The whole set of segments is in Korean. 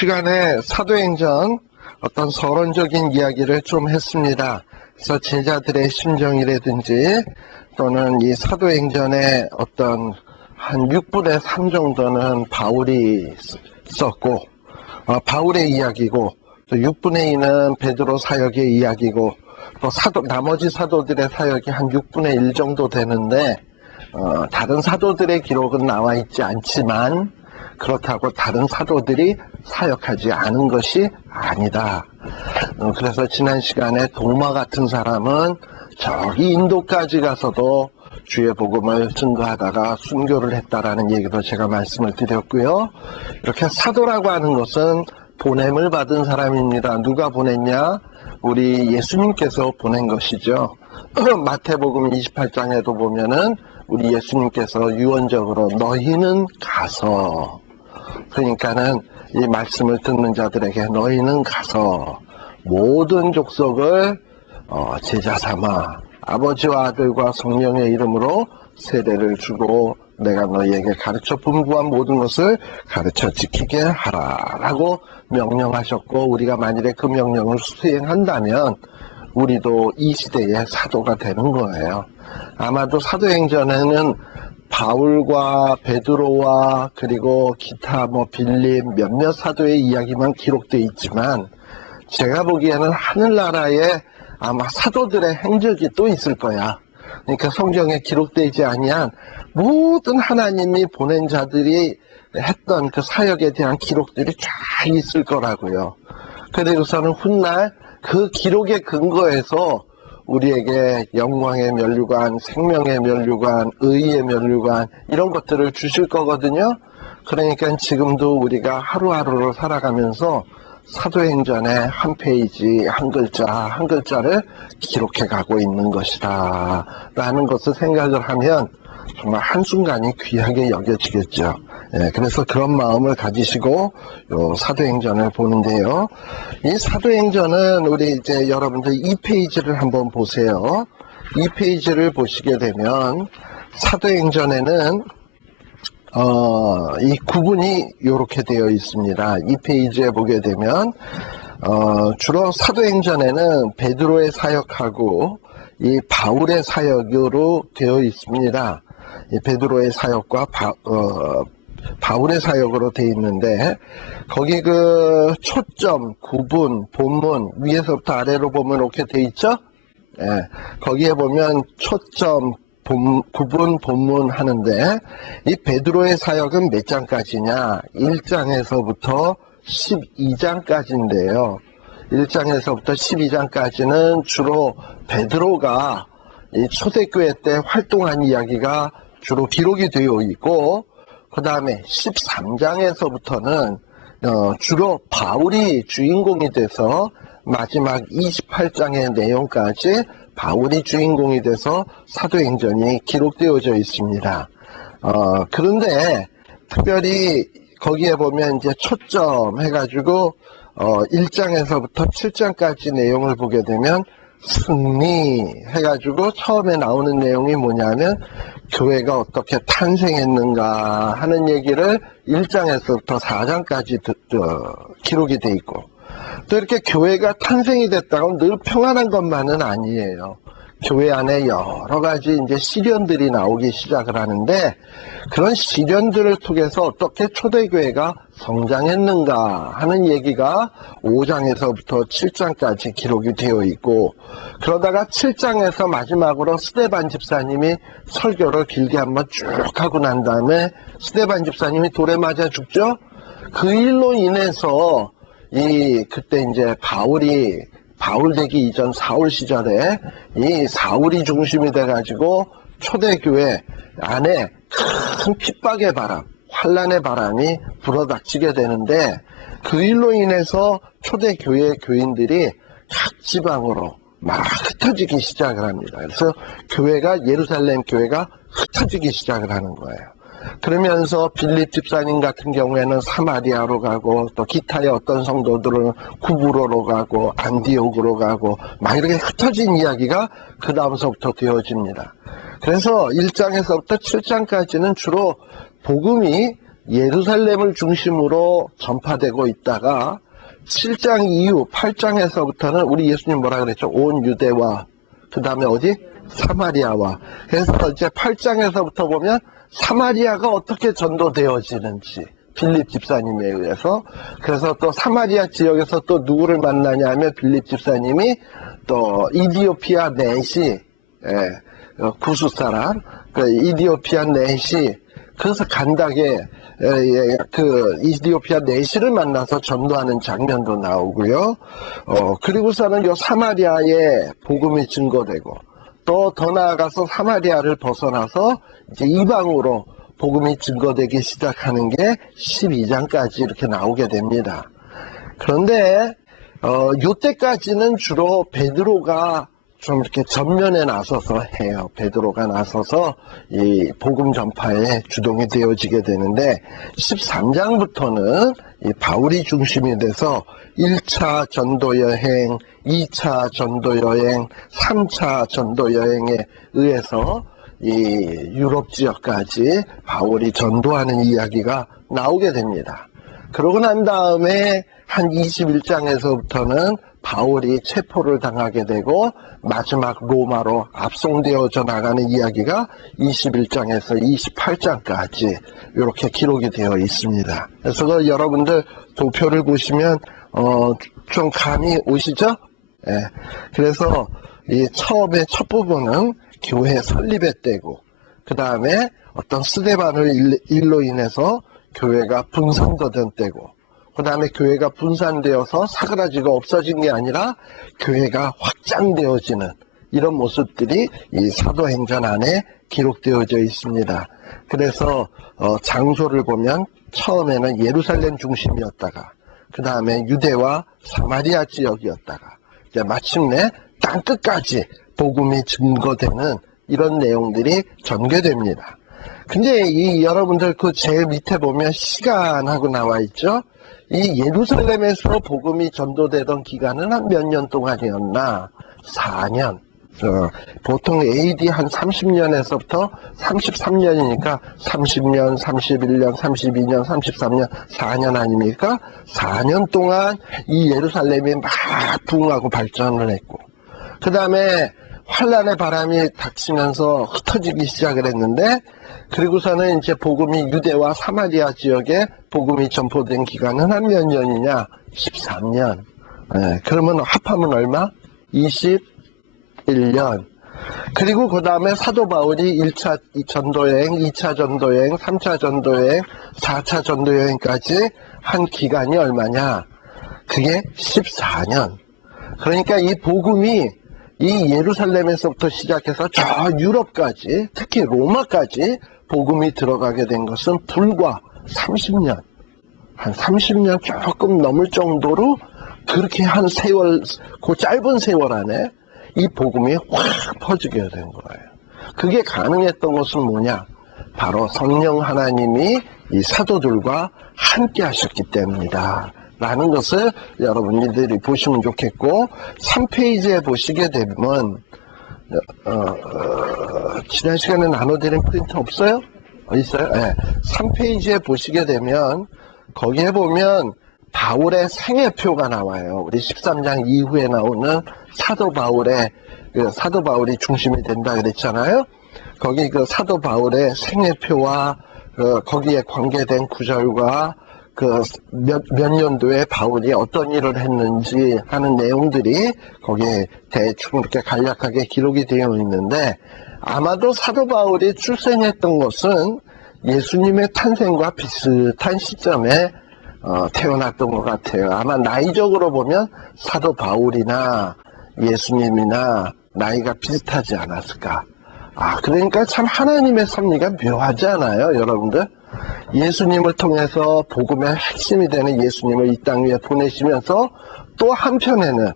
시간에 사도행전 어떤 서론적인 이야기를 좀 했습니다. 그래서 제자들의 심정이라든지 또는 이 사도행전의 어떤 한 6분의 3 정도는 바울이 썼고 바울의 이야기고 또 6분의 2는 베드로 사역의 이야기고 또 나머지 사도들의 사역이 한 6분의 1 정도 되는데 다른 사도들의 기록은 나와 있지 않지만 그렇다고 다른 사도들이 사역하지 않은 것이 아니다. 그래서 지난 시간에 도마 같은 사람은 저기 인도까지 가서도 주의 복음을 증거하다가 순교를 했다라는 얘기도 제가 말씀을 드렸고요. 이렇게 사도라고 하는 것은 보냄을 받은 사람입니다. 누가 보냈냐? 우리 예수님께서 보낸 것이죠. 마태복음 28장에도 보면은 우리 예수님께서 유언적으로 너희는 가서, 그러니까는 이 말씀을 듣는 자들에게 너희는 가서 모든 족속을 제자 삼아 아버지와 아들과 성령의 이름으로 세례를 주고 내가 너희에게 가르쳐 분부한 모든 것을 가르쳐 지키게 하라 라고 명령하셨고, 우리가 만일에 그 명령을 수행한다면 우리도 이 시대의 사도가 되는 거예요. 아마도 사도행전에는 바울과 베드로와 그리고 기타 빌립 몇몇 사도의 이야기만 기록되어 있지만 제가 보기에는 하늘나라에 아마 사도들의 행적이 또 있을 거야. 그러니까 성경에 기록되지 아니한 모든 하나님이 보낸 자들이 했던 그 사역에 대한 기록들이 쫙 있을 거라고요. 그리고서는 훗날 그 기록의 근거에서 우리에게 영광의 면류관, 생명의 면류관, 의의 면류관 이런 것들을 주실 거거든요. 그러니까 지금도 우리가 하루하루를 살아가면서 사도행전의 한 페이지, 한 글자, 한 글자를 기록해 가고 있는 것이다 라는 것을 생각을 하면 정말 한순간이 귀하게 여겨지겠죠. 그래서 그런 마음을 가지시고 요 사도행전을 보는데요. 이 사도행전은 우리 이제 여러분들 2페이지를 한번 보세요. 2페이지를 보시게 되면 사도행전에는 이 구분이 이렇게 되어 있습니다. 2페이지에 보게 되면 주로 사도행전에는 베드로의 사역하고 이 바울의 사역으로 되어 있습니다. 이 베드로의 사역과 바울의 사역으로 되어 있는데 거기 그 초점, 구분, 본문 위에서부터 아래로 보면 이렇게 되어 있죠. 거기에 보면 초점, 구분, 본문 하는데 이 베드로의 사역은 몇 장까지냐? 1장에서부터 12장까지인데요. 1장에서부터 12장까지는 주로 베드로가 이 초대교회 때 활동한 이야기가 주로 기록이 되어 있고, 그 다음에 13장에서부터는 주로 바울이 주인공이 돼서 마지막 28장의 내용까지 바울이 주인공이 돼서 사도행전이 기록되어져 있습니다. 그런데 특별히 거기에 보면 이제 초점 해가지고 1장에서부터 7장까지 내용을 보게 되면 승리 해가지고 처음에 나오는 내용이 뭐냐면 교회가 어떻게 탄생했는가 하는 얘기를 1장에서부터 4장까지 기록이 돼 있고, 또 이렇게 교회가 탄생이 됐다고 늘 평안한 것만은 아니에요. 교회 안에 여러 가지 이제 시련들이 나오기 시작을 하는데 그런 시련들을 통해서 어떻게 초대교회가 성장했는가 하는 얘기가 5장에서부터 7장까지 기록이 되어 있고, 그러다가 7장에서 마지막으로 스데반 집사님이 설교를 길게 한번 쭉 하고 난 다음에 스데반 집사님이 돌에 맞아 죽죠. 그 일로 인해서 그때 이제 바울 되기 이전 사울 시절에 이 사울이 중심이 돼가지고 초대교회 안에 큰 핍박의 바람, 환란의 바람이 불어닥치게 되는데 그 일로 인해서 초대교회 교인들이 각 지방으로 막 흩어지기 시작을 합니다. 그래서 예루살렘 교회가 흩어지기 시작을 하는 거예요. 그러면서 빌립 집사님 같은 경우에는 사마리아로 가고, 또 기타의 어떤 성도들은 구브로로 가고 안디옥으로 가고 막 이렇게 흩어진 이야기가 그 다음서부터 되어집니다. 그래서 1장에서부터 7장까지는 주로 복음이 예루살렘을 중심으로 전파되고 있다가 7장 이후 8장에서부터는 우리 예수님 뭐라 그랬죠? 온 유대와 그 다음에 어디? 사마리아와. 그래서 이제 8장에서부터 보면 사마리아가 어떻게 전도되어지는지 빌립 집사님에 의해서. 그래서 또 사마리아 지역에서 또 누구를 만나냐 하면 빌립 집사님이 또 이디오피아 넷이 구스 사람 그 이디오피아 넷이 그래서 간닥에 그 이디오피아 넷시를 만나서 전도하는 장면도 나오고요. 그리고서는 요 사마리아에 복음이 증거되고 또 더 나아가서 사마리아를 벗어나서 이제 이방으로 복음이 증거되기 시작하는 게 12장까지 이렇게 나오게 됩니다. 그런데 요때까지는 주로 베드로가 좀 이렇게 전면에 나서서 해요. 베드로가 나서서 이 복음 전파에 주동이 되어지게 되는데 13장부터는 이 바울이 중심이 돼서 1차 전도 여행, 2차 전도 여행, 3차 전도 여행에 의해서 이 유럽 지역까지 바울이 전도하는 이야기가 나오게 됩니다. 그러고 난 다음에 한 21장에서부터는 바울이 체포를 당하게 되고 마지막 로마로 압송되어져 나가는 이야기가 21장에서 28장까지 이렇게 기록이 되어 있습니다. 그래서 여러분들 도표를 보시면 좀 감이 오시죠? 예. 그래서 이 처음에 첫 부분은 교회 설립의 때고 그 다음에 어떤 스데반을 일로 인해서 교회가 분산되던 때고 그 다음에 교회가 분산되어서 사그라지고 없어진 게 아니라 교회가 확장되어지는 이런 모습들이 이 사도행전 안에 기록되어져 있습니다. 그래서 장소를 보면 처음에는 예루살렘 중심이었다가 그 다음에 유대와 사마리아 지역이었다가 이제 마침내 땅끝까지 복음이 증거되는 이런 내용들이 전개됩니다. 근데 이 여러분들 그 제일 밑에 보면 시간하고 나와 있죠. 이 예루살렘에서 복음이 전도되던 기간은 한 몇 년 동안이었나? 4년. 보통 AD 한 30년에서부터 33년이니까 30년, 31년, 32년, 33년, 4년 아닙니까? 4년 동안 이 예루살렘이 막 부흥하고 발전을 했고 그 다음에 환란의 바람이 닥치면서 흩어지기 시작을 했는데 그리고서는 이제 복음이 유대와 사마리아 지역에 복음이 전포된 기간은 한 몇 년이냐? 13년. 그러면 합하면 얼마? 21년. 그리고 그 다음에 사도 바울이 1차 전도여행, 2차 전도여행, 3차 전도여행, 4차 전도여행까지 한 기간이 얼마냐? 그게 14년. 그러니까 이 복음이 이 예루살렘에서부터 시작해서 저 유럽까지, 특히 로마까지 복음이 들어가게 된 것은 불과 30년, 한 30년 조금 넘을 정도로 그렇게 한 세월, 그 짧은 세월 안에 이 복음이 확 퍼지게 된 거예요. 그게 가능했던 것은 뭐냐? 바로 성령 하나님이 이 사도들과 함께 하셨기 때문이다. 라는 것을 여러분들이 보시면 좋겠고 3페이지에 보시게 되면 지난 시간에 나눠드린 프린트 없어요? 있어요? 네. 3페이지에 보시게 되면 거기에 보면 바울의 생애표가 나와요. 우리 13장 이후에 나오는 사도 바울이 중심이 된다 그랬잖아요. 거기 그 사도 바울의 생애표와 거기에 관계된 구절과 그 몇 년도에 바울이 어떤 일을 했는지 하는 내용들이 거기에 대충 이렇게 간략하게 기록이 되어 있는데 아마도 사도 바울이 출생했던 것은 예수님의 탄생과 비슷한 시점에 태어났던 것 같아요. 아마 나이적으로 보면 사도 바울이나 예수님이나 나이가 비슷하지 않았을까. 그러니까 참 하나님의 섭리가 묘하지 않아요, 여러분들? 예수님을 통해서 복음의 핵심이 되는 예수님을 이 땅 위에 보내시면서 또 한편에는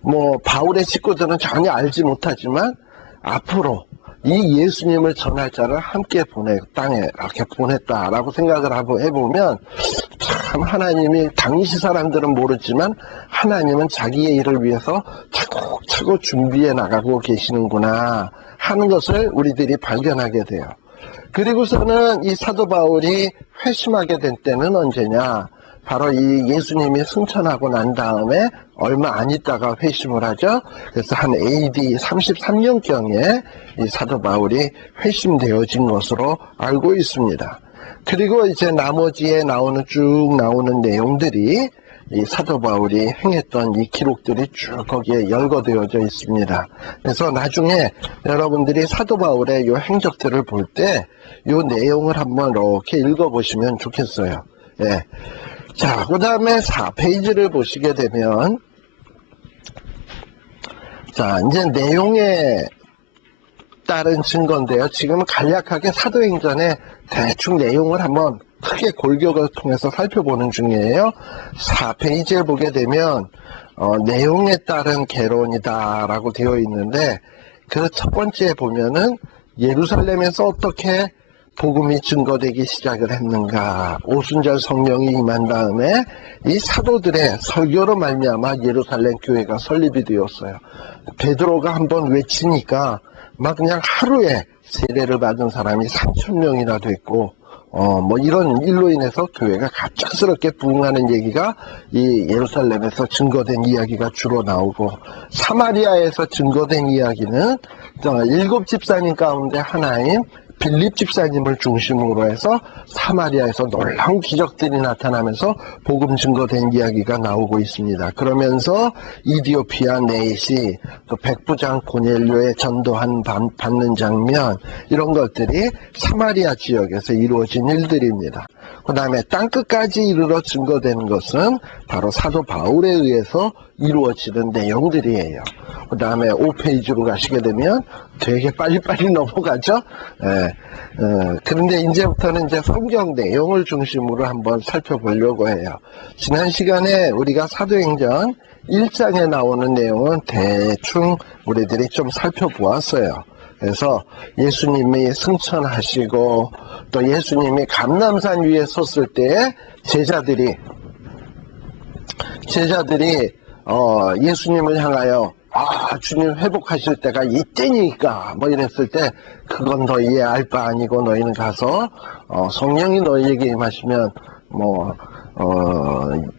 뭐 바울의 식구들은 전혀 알지 못하지만 앞으로 이 예수님을 전할 자를 함께 땅에 이렇게 보냈다라고 생각을 해보면 참 하나님이 당시 사람들은 모르지만 하나님은 자기의 일을 위해서 차곡차곡 준비해 나가고 계시는구나 하는 것을 우리들이 발견하게 돼요. 그리고서는 이 사도 바울이 회심하게 된 때는 언제냐? 바로 이 예수님이 승천하고 난 다음에 얼마 안 있다가 회심을 하죠. 그래서 한 AD 33년경에 이 사도 바울이 회심되어진 것으로 알고 있습니다. 그리고 이제 나머지에 쭉 나오는 내용들이 이 사도 바울이 행했던 이 기록들이 쭉 거기에 열거되어져 있습니다. 그래서 나중에 여러분들이 사도 바울의 이 행적들을 볼 때 이 내용을 한번 이렇게 읽어보시면 좋겠어요. 예. 자, 그 다음에 4페이지를 보시게 되면, 자, 이제 내용에 따른 증거인데요. 지금은 간략하게 사도행전의 대충 내용을 한번 크게 골격을 통해서 살펴보는 중이에요. 4페이지에 보게 되면, 내용에 따른 개론이다라고 되어 있는데, 그 첫 번째에 보면은 예루살렘에서 어떻게 복음이 증거되기 시작을 했는가. 오순절 성령이 임한 다음에 이 사도들의 설교로 말미암아 예루살렘 교회가 설립이 되었어요. 베드로가 한번 외치니까 막 그냥 하루에 세례를 받은 사람이 3,000명이나 됐고, 뭐 이런 일로 인해서 교회가 갑작스럽게 부흥하는 얘기가 이 예루살렘에서 증거된 이야기가 주로 나오고, 사마리아에서 증거된 이야기는 7 집사님 가운데 하나인 빌립 집사님을 중심으로 해서 사마리아에서 놀라운 기적들이 나타나면서 복음 증거된 이야기가 나오고 있습니다. 그러면서 이디오피아 네이시, 또 백부장 고넬료의 전도한 받는 장면, 이런 것들이 사마리아 지역에서 이루어진 일들입니다. 그 다음에 땅끝까지 이르러 증거되는 것은 바로 사도 바울에 의해서 이루어지는 내용들이에요. 그 다음에 5페이지로 가시게 되면 되게 빨리빨리 넘어가죠. 그런데 이제부터는 이제 성경 내용을 중심으로 한번 살펴보려고 해요. 지난 시간에 우리가 사도행전 1장에 나오는 내용은 대충 우리들이 좀 살펴보았어요. 그래서 예수님이 승천하시고 또 예수님이 감람산 위에 섰을 때 제자들이 예수님을 향하여 주님 회복하실 때가 이때니까 뭐 이랬을 때 그건 너희의 알 바 아니고 너희는 가서 성령이 너희에게 임하시면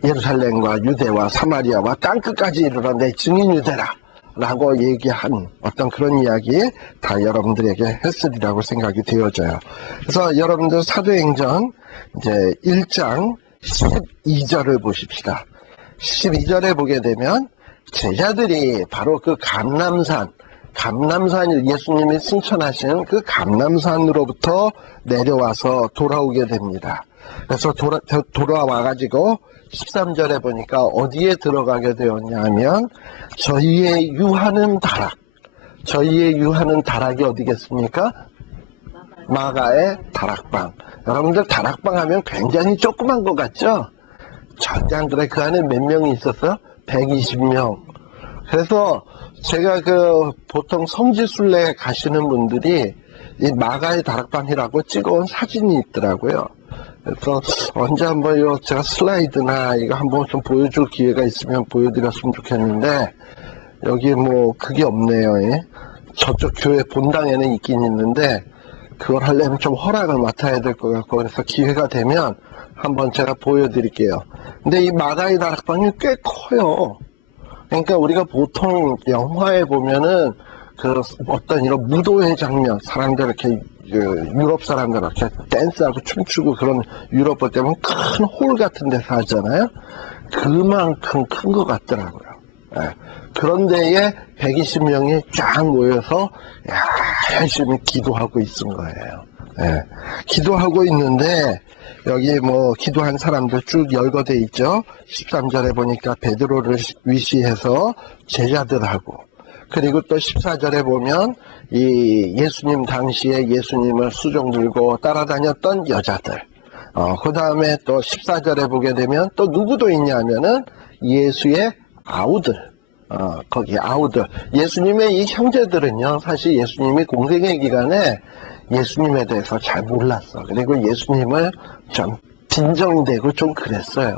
예루살렘과 유대와 사마리아와 땅끝까지 이르러 내 증인이 되라 라고 얘기한 어떤 그런 이야기 다 여러분들에게 했으리라고 생각이 되어져요. 그래서 여러분들 사도행전 이제 1장 12절을 보십시다. 12절에 보게 되면 제자들이 바로 그 감람산 예수님이 승천하신 그 감람산으로부터 내려와서 돌아오게 됩니다. 그래서 돌아와가지고 13절에 보니까 어디에 들어가게 되었냐 하면 저희의 유하는 다락이 어디겠습니까? 마가의 다락방. 여러분들 다락방 하면 굉장히 조그만 것 같죠? 절대 안 그래. 그 안에 몇 명이 있었어요? 120명. 그래서 제가 보통 성지순례 가시는 분들이 이 마가의 다락방이라고 찍어온 사진이 있더라고요. 그래서 언제 한번 제가 슬라이드나 이거 한번 좀 보여줄 기회가 있으면 보여드렸으면 좋겠는데 여기 그게 없네요. 예? 저쪽 교회 본당에는 있긴 있는데 그걸 하려면 좀 허락을 맡아야 될 것 같고, 그래서 기회가 되면 한번 제가 보여드릴게요. 근데 이 마가의 다락방이 꽤 커요. 그러니까 우리가 보통 영화에 보면은 어떤 이런 무도회 장면, 사람들 이렇게 유럽 사람들 이렇게 댄스하고 춤추고 그런 유럽 볼 때면 큰 홀 같은 데서 하잖아요. 그만큼 큰 것 같더라고요. 그런 데에 120명이 쫙 모여서 열심히 기도하고 있은 거예요. 기도하고 있는데 여기 기도한 사람들 쭉 열거돼 있죠. 13절에 보니까 베드로를 위시해서 제자들하고, 그리고 또 14절에 보면 이 예수님 당시에 예수님을 수종 들고 따라다녔던 여자들, 그 다음에 또 14절에 보게 되면 또 누구도 있냐면은 예수의 아우들, 거기 아우들, 예수님의 이 형제들은요, 사실 예수님이 공생의 기간에 예수님에 대해서 잘 몰랐어. 그리고 예수님을 좀 빈정대고 좀 그랬어요.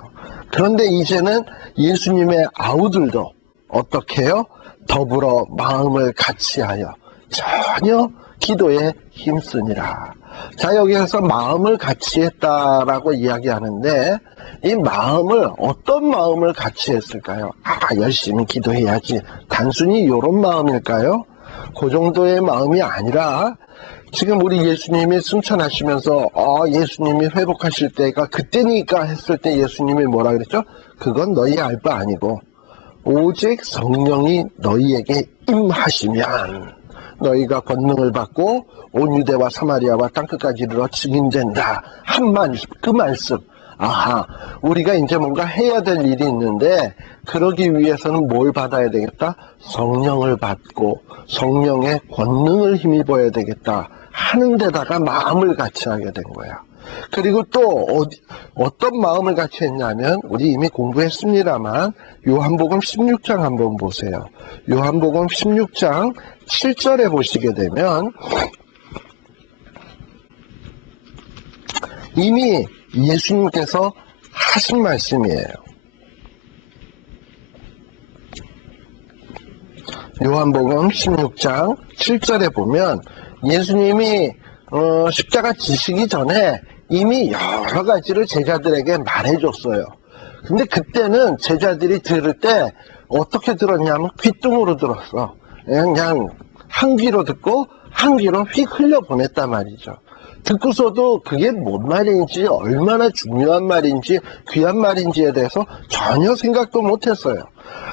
그런데 이제는 예수님의 아우들도 어떻게 해요? 더불어 마음을 같이하여 전혀 기도에 힘쓰니라. 자, 여기에서 마음을 같이 했다라고 이야기하는데, 이 마음을, 어떤 마음을 같이 했을까요? 열심히 기도해야지. 단순히 이런 마음일까요? 그 정도의 마음이 아니라, 지금 우리 예수님이 승천하시면서, 예수님이 회복하실 때가 그때니까 했을 때 예수님이 뭐라 그랬죠? 그건 너희 알 바 아니고, 오직 성령이 너희에게 임하시면, 너희가 권능을 받고 온 유대와 사마리아와 땅끝까지 이르러 증인된다. 그 말씀. 우리가 이제 뭔가 해야 될 일이 있는데, 그러기 위해서는 뭘 받아야 되겠다? 성령을 받고 성령의 권능을 힘입어야 되겠다 하는 데다가 마음을 같이 하게 된 거야. 그리고 또 어떤 마음을 같이 했냐면, 우리 이미 공부했습니다만 요한복음 16장 한번 보세요. 요한복음 16장 7절에 보시게 되면, 이미 예수님께서 하신 말씀이에요. 요한복음 16장 7절에 보면 예수님이 십자가 지시기 전에 이미 여러 가지를 제자들에게 말해줬어요. 근데 그때는 제자들이 들을 때 어떻게 들었냐면 귓등으로 들었어. 그냥 한 귀로 듣고 한 귀로 휙 흘려보냈단 말이죠. 듣고서도 그게 뭔 말인지, 얼마나 중요한 말인지, 귀한 말인지에 대해서 전혀 생각도 못했어요.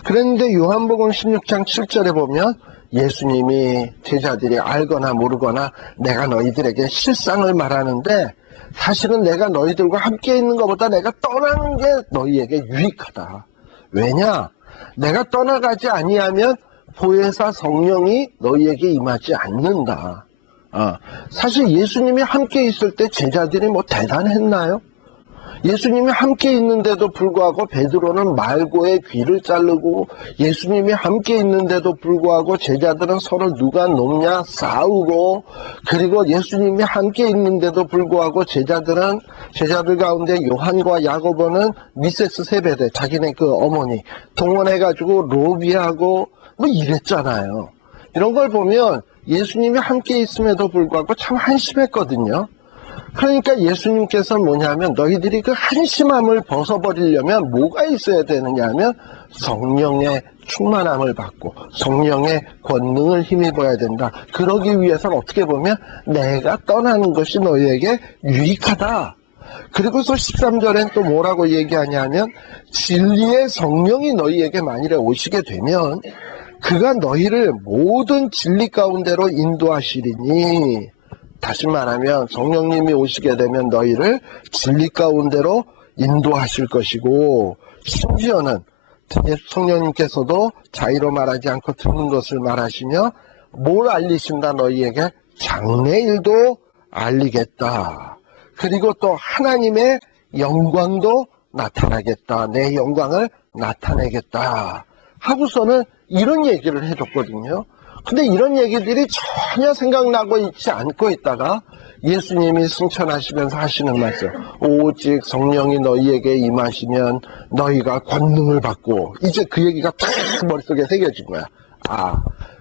그런데 요한복음 16장 7절에 보면 예수님이 제자들이 알거나 모르거나 내가 너희들에게 실상을 말하는데, 사실은 내가 너희들과 함께 있는 것보다 내가 떠나는 게 너희에게 유익하다. 왜냐? 내가 떠나가지 아니하면 보혜사 성령이 너희에게 임하지 않는다. 사실 예수님이 함께 있을 때 제자들이 뭐 대단했나요? 예수님이 함께 있는데도 불구하고 베드로는 말고의 귀를 자르고, 예수님이 함께 있는데도 불구하고 제자들은 서로 누가 높냐 싸우고, 그리고 예수님이 함께 있는데도 불구하고 제자들 가운데 요한과 야고보는 미세스 세베대, 자기네 그 어머니 동원해가지고 로비하고 뭐 이랬잖아요. 이런 걸 보면 예수님이 함께 있음에도 불구하고 참 한심했거든요. 그러니까 예수님께서 뭐냐면, 너희들이 그 한심함을 벗어버리려면 뭐가 있어야 되느냐 하면 성령의 충만함을 받고 성령의 권능을 힘입어야 된다. 그러기 위해서는 어떻게 보면 내가 떠나는 것이 너희에게 유익하다. 그리고서 13절엔 또 뭐라고 얘기하냐면, 진리의 성령이 너희에게 만일에 오시게 되면 그가 너희를 모든 진리 가운데로 인도하시리니, 다시 말하면 성령님이 오시게 되면 너희를 진리 가운데로 인도하실 것이고, 심지어는 성령님께서도 자의로 말하지 않고 듣는 것을 말하시며 뭘 알리신다? 너희에게 장래일도 알리겠다. 그리고 또 하나님의 영광도 나타나겠다. 내 영광을 나타내겠다 하고서는 이런 얘기를 해줬거든요. 근데 이런 얘기들이 전혀 생각나고 있지 않고 있다가 예수님이 승천하시면서 하시는 말씀, 오직 성령이 너희에게 임하시면 너희가 권능을 받고, 이제 그 얘기가 탁 머릿속에 새겨진 거야.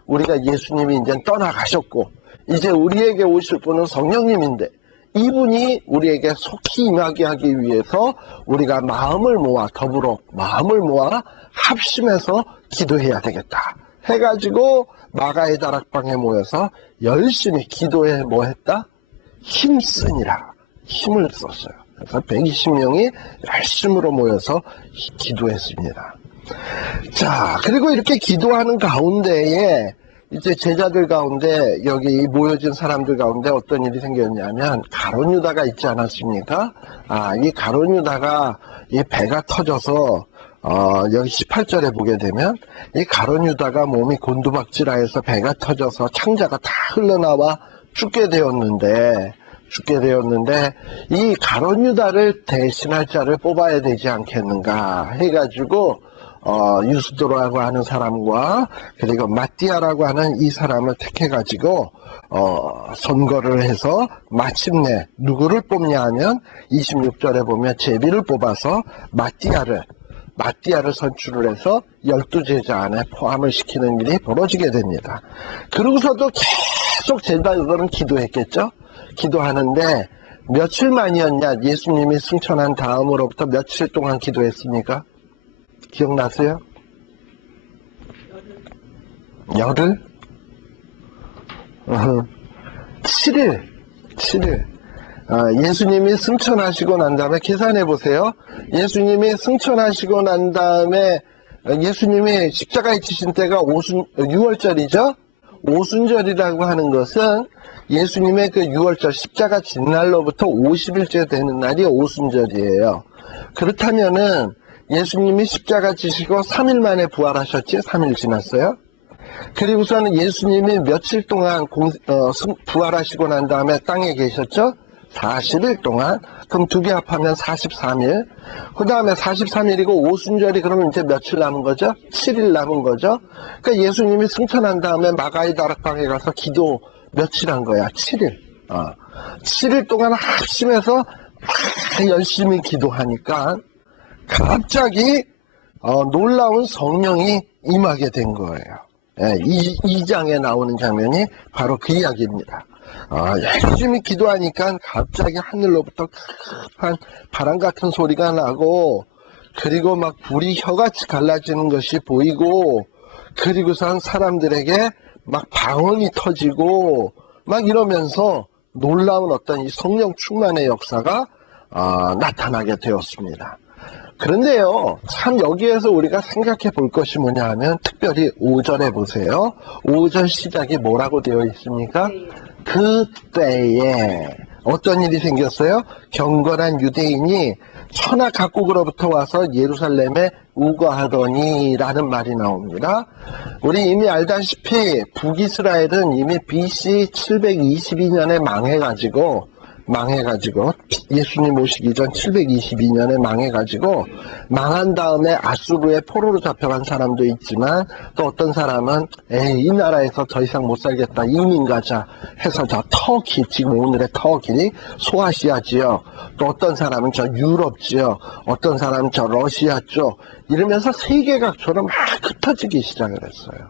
우리가 예수님이 이제 떠나가셨고 이제 우리에게 오실 분은 성령님인데, 이분이 우리에게 속히 임하게 하기 위해서 우리가 마음을 모아 합심해서 기도해야 되겠다 해가지고 마가의 다락방에 모여서 열심히 기도해 뭐 했다? 힘쓰니라. 힘을 썼어요. 그래서 120명이 열심으로 모여서 기도했습니다. 자, 그리고 이렇게 기도하는 가운데에 이제 제자들 가운데, 여기 모여진 사람들 가운데 어떤 일이 생겼냐면, 가룟 유다가 있지 않았습니까? 이 가룟 유다가 이 배가 터져서 여기 18절에 보게 되면, 이 가룟 유다가 몸이 곤두박질하여서 배가 터져서 창자가 다 흘러나와 죽게 되었는데, 이 가룟 유다를 대신할 자를 뽑아야 되지 않겠는가 해가지고 유스도라고 하는 사람과 그리고 마띠아라고 하는 이 사람을 택해가지고 선거를 해서 마침내 누구를 뽑냐 하면 26절에 보면 제비를 뽑아서 마띠아를 선출을 해서 12제자 안에 포함을 시키는 일이 벌어지게 됩니다. 그러고서도 계속 제자들은 기도했겠죠. 기도하는데 며칠 만이었냐? 예수님이 승천한 다음으로부터 며칠 동안 기도했습니까? 기억나세요? 열흘? 7일. 예수님이 승천하시고 난 다음에 계산해 보세요. 예수님이 승천하시고 난 다음에 예수님이 십자가에 지신 때가 6월절이죠? 오순절이라고 하는 것은 예수님의 그 6월절 십자가 진 날로부터 50일째 되는 날이 오순절이에요. 그렇다면은 예수님이 십자가 지시고 3일 만에 부활하셨지? 3일 지났어요? 그리고서는 예수님이 며칠 동안 부활하시고 난 다음에 땅에 계셨죠? 40일 동안. 그럼 두 개 합하면 43일. 그 다음에 43일이고 오순절이 그러면 이제 며칠 남은 거죠? 7일 남은 거죠? 그러니까 예수님이 승천한 다음에 마가이 다락방에 가서 기도 며칠 한 거야? 7일. 7일 동안 합심해서 열심히 기도하니까 갑자기 놀라운 성령이 임하게 된 거예요. 2장에 나오는 장면이 바로 그 이야기입니다. 열심히 기도하니까 갑자기 하늘로부터 큰 바람 같은 소리가 나고, 그리고 막 불이 혀같이 갈라지는 것이 보이고, 그리고선 사람들에게 막 방언이 터지고 막 이러면서 놀라운 어떤 이 성령 충만의 역사가 나타나게 되었습니다. 그런데요, 참 여기에서 우리가 생각해 볼 것이 뭐냐 하면 특별히 5절에 보세요. 5절 시작이 뭐라고 되어 있습니까? 그때에 어떤 일이 생겼어요? 경건한 유대인이 천하 각국으로부터 와서 예루살렘에 우거하더니 라는 말이 나옵니다. 우리 이미 알다시피 북이스라엘은 이미 BC 722년에 망해가지고 예수님 오시기 전 722년에 망해가지고 망한 다음에 아수르의 포로로 잡혀간 사람도 있지만, 또 어떤 사람은 이 나라에서 더 이상 못 살겠다 이민 가자 해서 저 터키, 지금 오늘의 터키 소아시아 지역, 또 어떤 사람은 저 유럽 지역, 어떤 사람은 저 러시아 쪽, 이러면서 세계각처럼 막 흩어지기 시작을 했어요.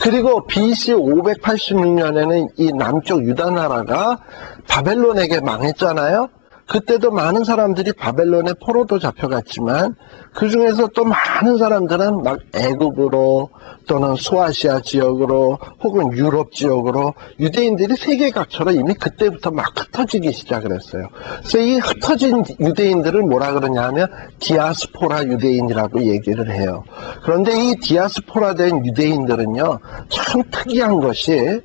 그리고 BC 586년에는 이 남쪽 유다 나라가 바벨론에게 망했잖아요. 그때도 많은 사람들이 바벨론의 포로도 잡혀갔지만, 그 중에서 또 많은 사람들은 막 애굽으로 또는 소아시아 지역으로 혹은 유럽 지역으로 유대인들이 세계각처럼 이미 그때부터 막 흩어지기 시작을 했어요. 그래서 이 흩어진 유대인들을 뭐라 그러냐 하면 디아스포라 유대인이라고 얘기를 해요. 그런데 이 디아스포라 된 유대인들은요, 참 특이한 것이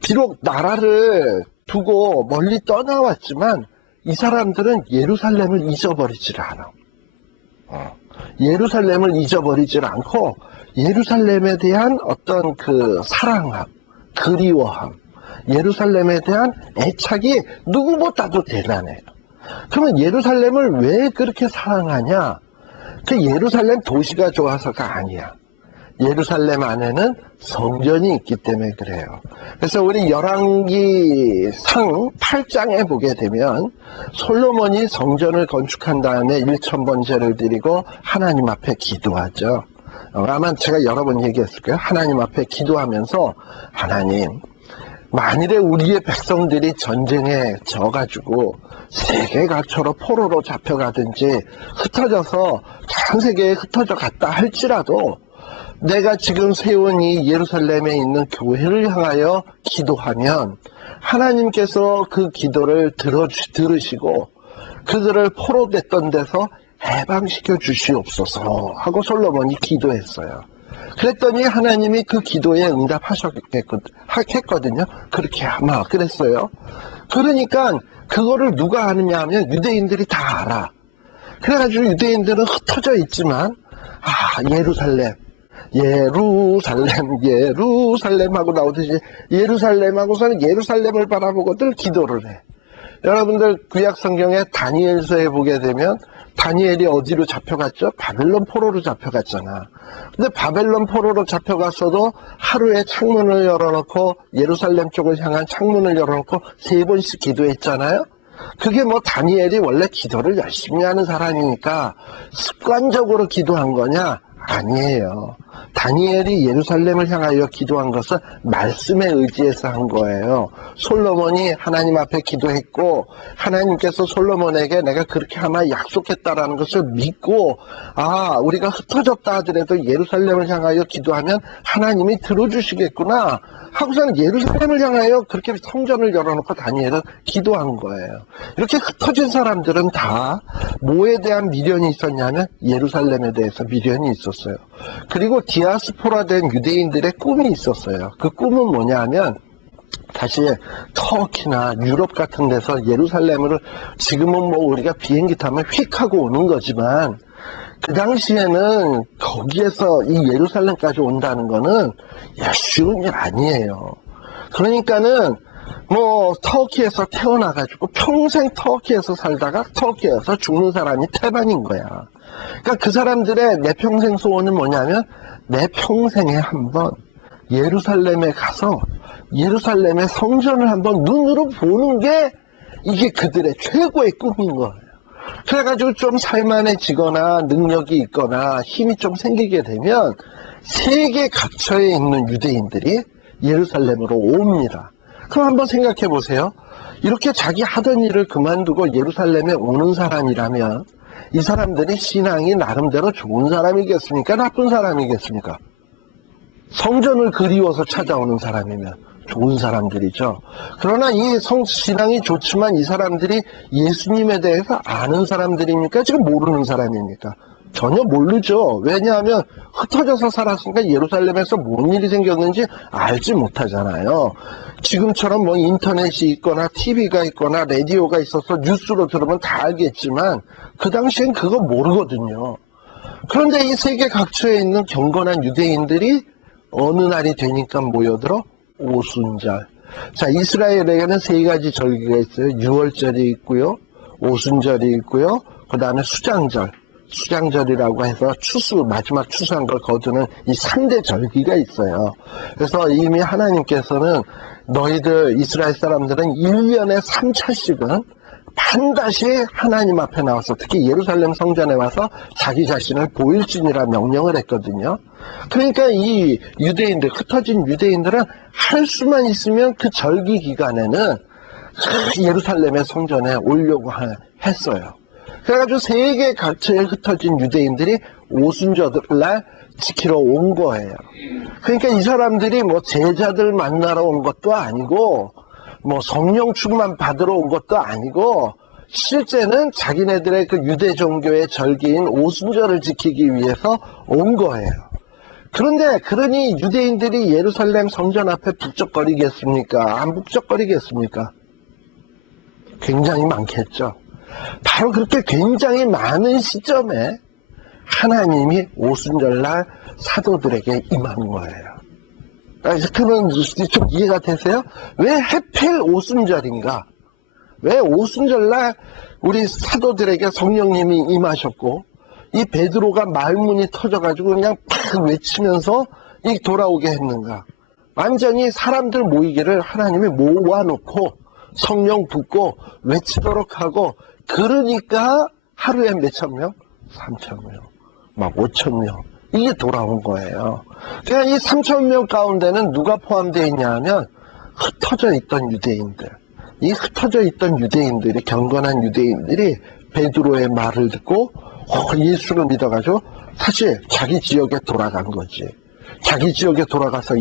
비록 나라를 두고 멀리 떠나왔지만 이 사람들은 예루살렘을 잊어버리질 않아. 예루살렘을 잊어버리질 않고 예루살렘에 대한 어떤 그 사랑함, 그리워함, 예루살렘에 대한 애착이 누구보다도 대단해요. 그러면 예루살렘을 왜 그렇게 사랑하냐? 그 예루살렘 도시가 좋아서가 아니야. 예루살렘 안에는 성전이 있기 때문에 그래요. 그래서 우리 열왕기상 8장에 보게 되면 솔로몬이 성전을 건축한 다음에 1000번제를 드리고 하나님 앞에 기도하죠. 아마 제가 여러 번 얘기했을 거예요. 하나님 앞에 기도하면서, 하나님, 만일에 우리의 백성들이 전쟁에 져가지고 세계각처로 포로로 잡혀가든지 흩어져서 전 세계에 흩어져 갔다 할지라도 내가 지금 세운 이 예루살렘에 있는 교회를 향하여 기도하면 하나님께서 그 기도를 들으시고 그들을 포로됐던 데서 해방시켜 주시옵소서 하고 솔로몬이 기도했어요. 그랬더니 하나님이 그 기도에 응답하셨거든요. 그렇게 아마 그랬어요. 그러니까 그거를 누가 아느냐 하면 유대인들이 다 알아. 그래가지고 유대인들은 흩어져 있지만 예루살렘 하고 나오듯이 예루살렘하고서는 예루살렘을 바라보고들 기도를 해. 여러분들 구약 성경에 다니엘서에 보게 되면 다니엘이 어디로 잡혀갔죠? 바벨론 포로로 잡혀갔잖아. 근데 바벨론 포로로 잡혀갔어도 하루에 창문을 열어놓고 예루살렘 쪽을 향한 창문을 열어놓고 3번씩 기도했잖아요. 그게 뭐 다니엘이 원래 기도를 열심히 하는 사람이니까 습관적으로 기도한 거냐? 아니에요. 다니엘이 예루살렘을 향하여 기도한 것은 말씀에 의지해서 한 거예요. 솔로몬이 하나님 앞에 기도했고 하나님께서 솔로몬에게 내가 그렇게 하나 약속했다라는 것을 믿고 우리가 흩어졌다 하더라도 예루살렘을 향하여 기도하면 하나님이 들어주시겠구나 하고서는 예루살렘을 향하여 그렇게 성전을 열어놓고 다니엘은 기도한 거예요. 이렇게 흩어진 사람들은 다 뭐에 대한 미련이 있었냐면 예루살렘에 대해서 미련이 있었어요. 그리고 디아스포라된 유대인들의 꿈이 있었어요. 그 꿈은 뭐냐 하면 다시 터키나 유럽 같은 데서 예루살렘을 지금은 뭐 우리가 비행기 타면 휙 하고 오는 거지만 그 당시에는 거기에서 이 예루살렘까지 온다는 거는 쉬운 일 아니에요. 그러니까는 뭐 터키에서 태어나가지고 평생 터키에서 살다가 터키에서 죽는 사람이 태반인 거야. 그러니까 그 사람들의 내 평생 소원은 뭐냐면 내 평생에 한번 예루살렘에 가서 예루살렘의 성전을 한번 눈으로 보는 게 이게 그들의 최고의 꿈인 거예요. 그래가지고 좀 살만해지거나 능력이 있거나 힘이 좀 생기게 되면 세계 각처에 있는 유대인들이 예루살렘으로 옵니다. 그럼 한번 생각해 보세요. 이렇게 자기 하던 일을 그만두고 예루살렘에 오는 사람이라면 이 사람들이 신앙이 나름대로 좋은 사람이겠습니까? 나쁜 사람이겠습니까? 성전을 그리워서 찾아오는 사람이면 좋은 사람들이죠. 그러나 이 신앙이 좋지만 이 사람들이 예수님에 대해서 아는 사람들입니까? 지금 모르는 사람입니까? 전혀 모르죠. 왜냐하면 흩어져서 살았으니까 예루살렘에서 뭔 일이 생겼는지 알지 못하잖아요. 지금처럼 뭐 인터넷이 있거나 TV가 있거나 라디오가 있어서 뉴스로 들으면 다 알겠지만 그 당시엔 그거 모르거든요. 그런데 이 세계 각처에 있는 경건한 유대인들이 어느 날이 되니까 모여들어 오순절. 자, 이스라엘에게는 세 가지 절기가 있어요. 유월절이 있고요, 오순절이 있고요, 그 다음에 수장절이라고 해서 마지막 추수한 걸 거두는 이 3대 절기가 있어요. 그래서 이미 하나님께서는 너희들 이스라엘 사람들은 1년에 3차씩은 반드시 하나님 앞에 나와서 특히 예루살렘 성전에 와서 자기 자신을 보일지니라 명령을 했거든요. 그러니까 이 유대인들, 흩어진 유대인들은 할 수만 있으면 그 절기 기간에는 예루살렘의 성전에 오려고 했어요. 그래가지고 세계 각처에 흩어진 유대인들이 오순절날 지키러 온 거예요. 그러니까 이 사람들이 뭐 제자들 만나러 온 것도 아니고 뭐 성령 충만 받으러 온 것도 아니고 실제는 자기네들의 그 유대 종교의 절기인 오순절을 지키기 위해서 온 거예요. 그런데 그러니 유대인들이 예루살렘 성전 앞에 북적거리겠습니까? 안 북적거리겠습니까? 굉장히 많겠죠. 바로 그렇게 굉장히 많은 시점에 하나님이 오순절날 사도들에게 임한 거예요. 그러면 좀 이해가 되세요? 왜 하필 오순절인가? 왜 오순절날 우리 사도들에게 성령님이 임하셨고 이 베드로가 말문이 터져가지고 그냥 팍 외치면서 돌아오게 했는가? 완전히 사람들 모이기를 하나님이 모아놓고 성령 붓고 외치도록 하고 그러니까 하루에 몇천 명? 3천 명, 막 5천 명 이게 돌아온 거예요. 그러니까 이 3천 명 가운데는 누가 포함되어 있냐 하면 흩어져 있던 유대인들. 이 흩어져 있던 유대인들이 경건한 유대인들이 베드로의 말을 듣고 예수를 믿어가지고 사실 자기 지역에 돌아간 거지. 자기 지역에 돌아가서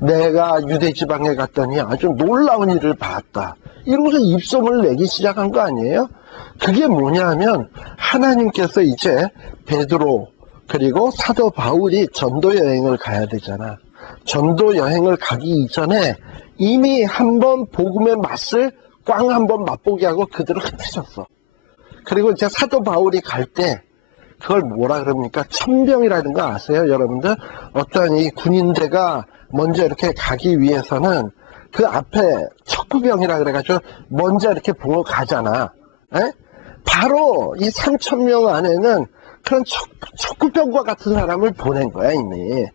내가 유대 지방에 갔더니 아주 놀라운 일을 봤다. 이러고서 입소문을 내기 시작한 거 아니에요? 그게 뭐냐 하면 하나님께서 이제 베드로 그리고 사도 바울이 전도 여행을 가야 되잖아. 전도 여행을 가기 이전에 이미 한번 복음의 맛을 꽝 한번 맛보게 하고 그들을 흩으셨어. 그리고 이제 사도 바울이 갈 때 그걸 뭐라 그럽니까? 천병이라는 거 아세요, 여러분들? 어떤 이 군인대가 먼저 이렇게 가기 위해서는 그 앞에 척부병이라 그래가지고 먼저 이렇게 보고 가잖아. 에? 바로 이 3천 명 안에는 그런 척부병과 같은 사람을 보낸 거야, 이미.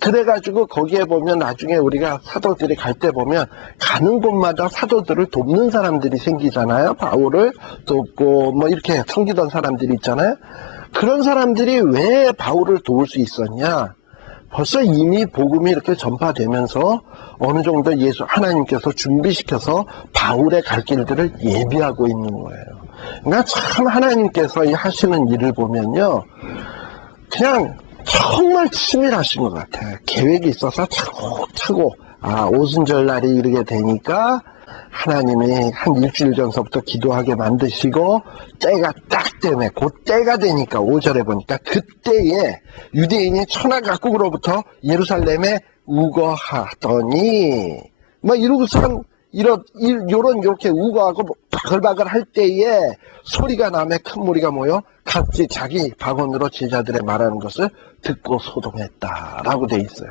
그래가지고 거기에 보면 나중에 우리가 사도들이 갈 때 보면 가는 곳마다 사도들을 돕는 사람들이 생기잖아요. 바울을 돕고 뭐 이렇게 섬기던 사람들이 있잖아요. 그런 사람들이 왜 바울을 도울 수 있었냐? 벌써 이미 복음이 이렇게 전파되면서 어느 정도 하나님께서 준비시켜서 바울의 갈 길들을 예비하고 있는 거예요. 그러니까 참 하나님께서 이 하시는 일을 보면요, 그냥 정말 치밀하신 것 같아요. 계획이 있어서 차곡차곡, 오순절 날이 이르게 되니까 하나님이 한 일주일 전서부터 기도하게 만드시고, 때가 딱 되네. 그 때가 되니까 5절에 보니까 그때에 유대인이 천하각국으로부터 예루살렘에 우거하더니, 이러고선 이렇게 우거하고 바글바글 할 때에 소리가 나며 큰 무리가 모여 각지 자기 방언으로 제자들의 말하는 것을 듣고 소동했다라고 돼 있어요.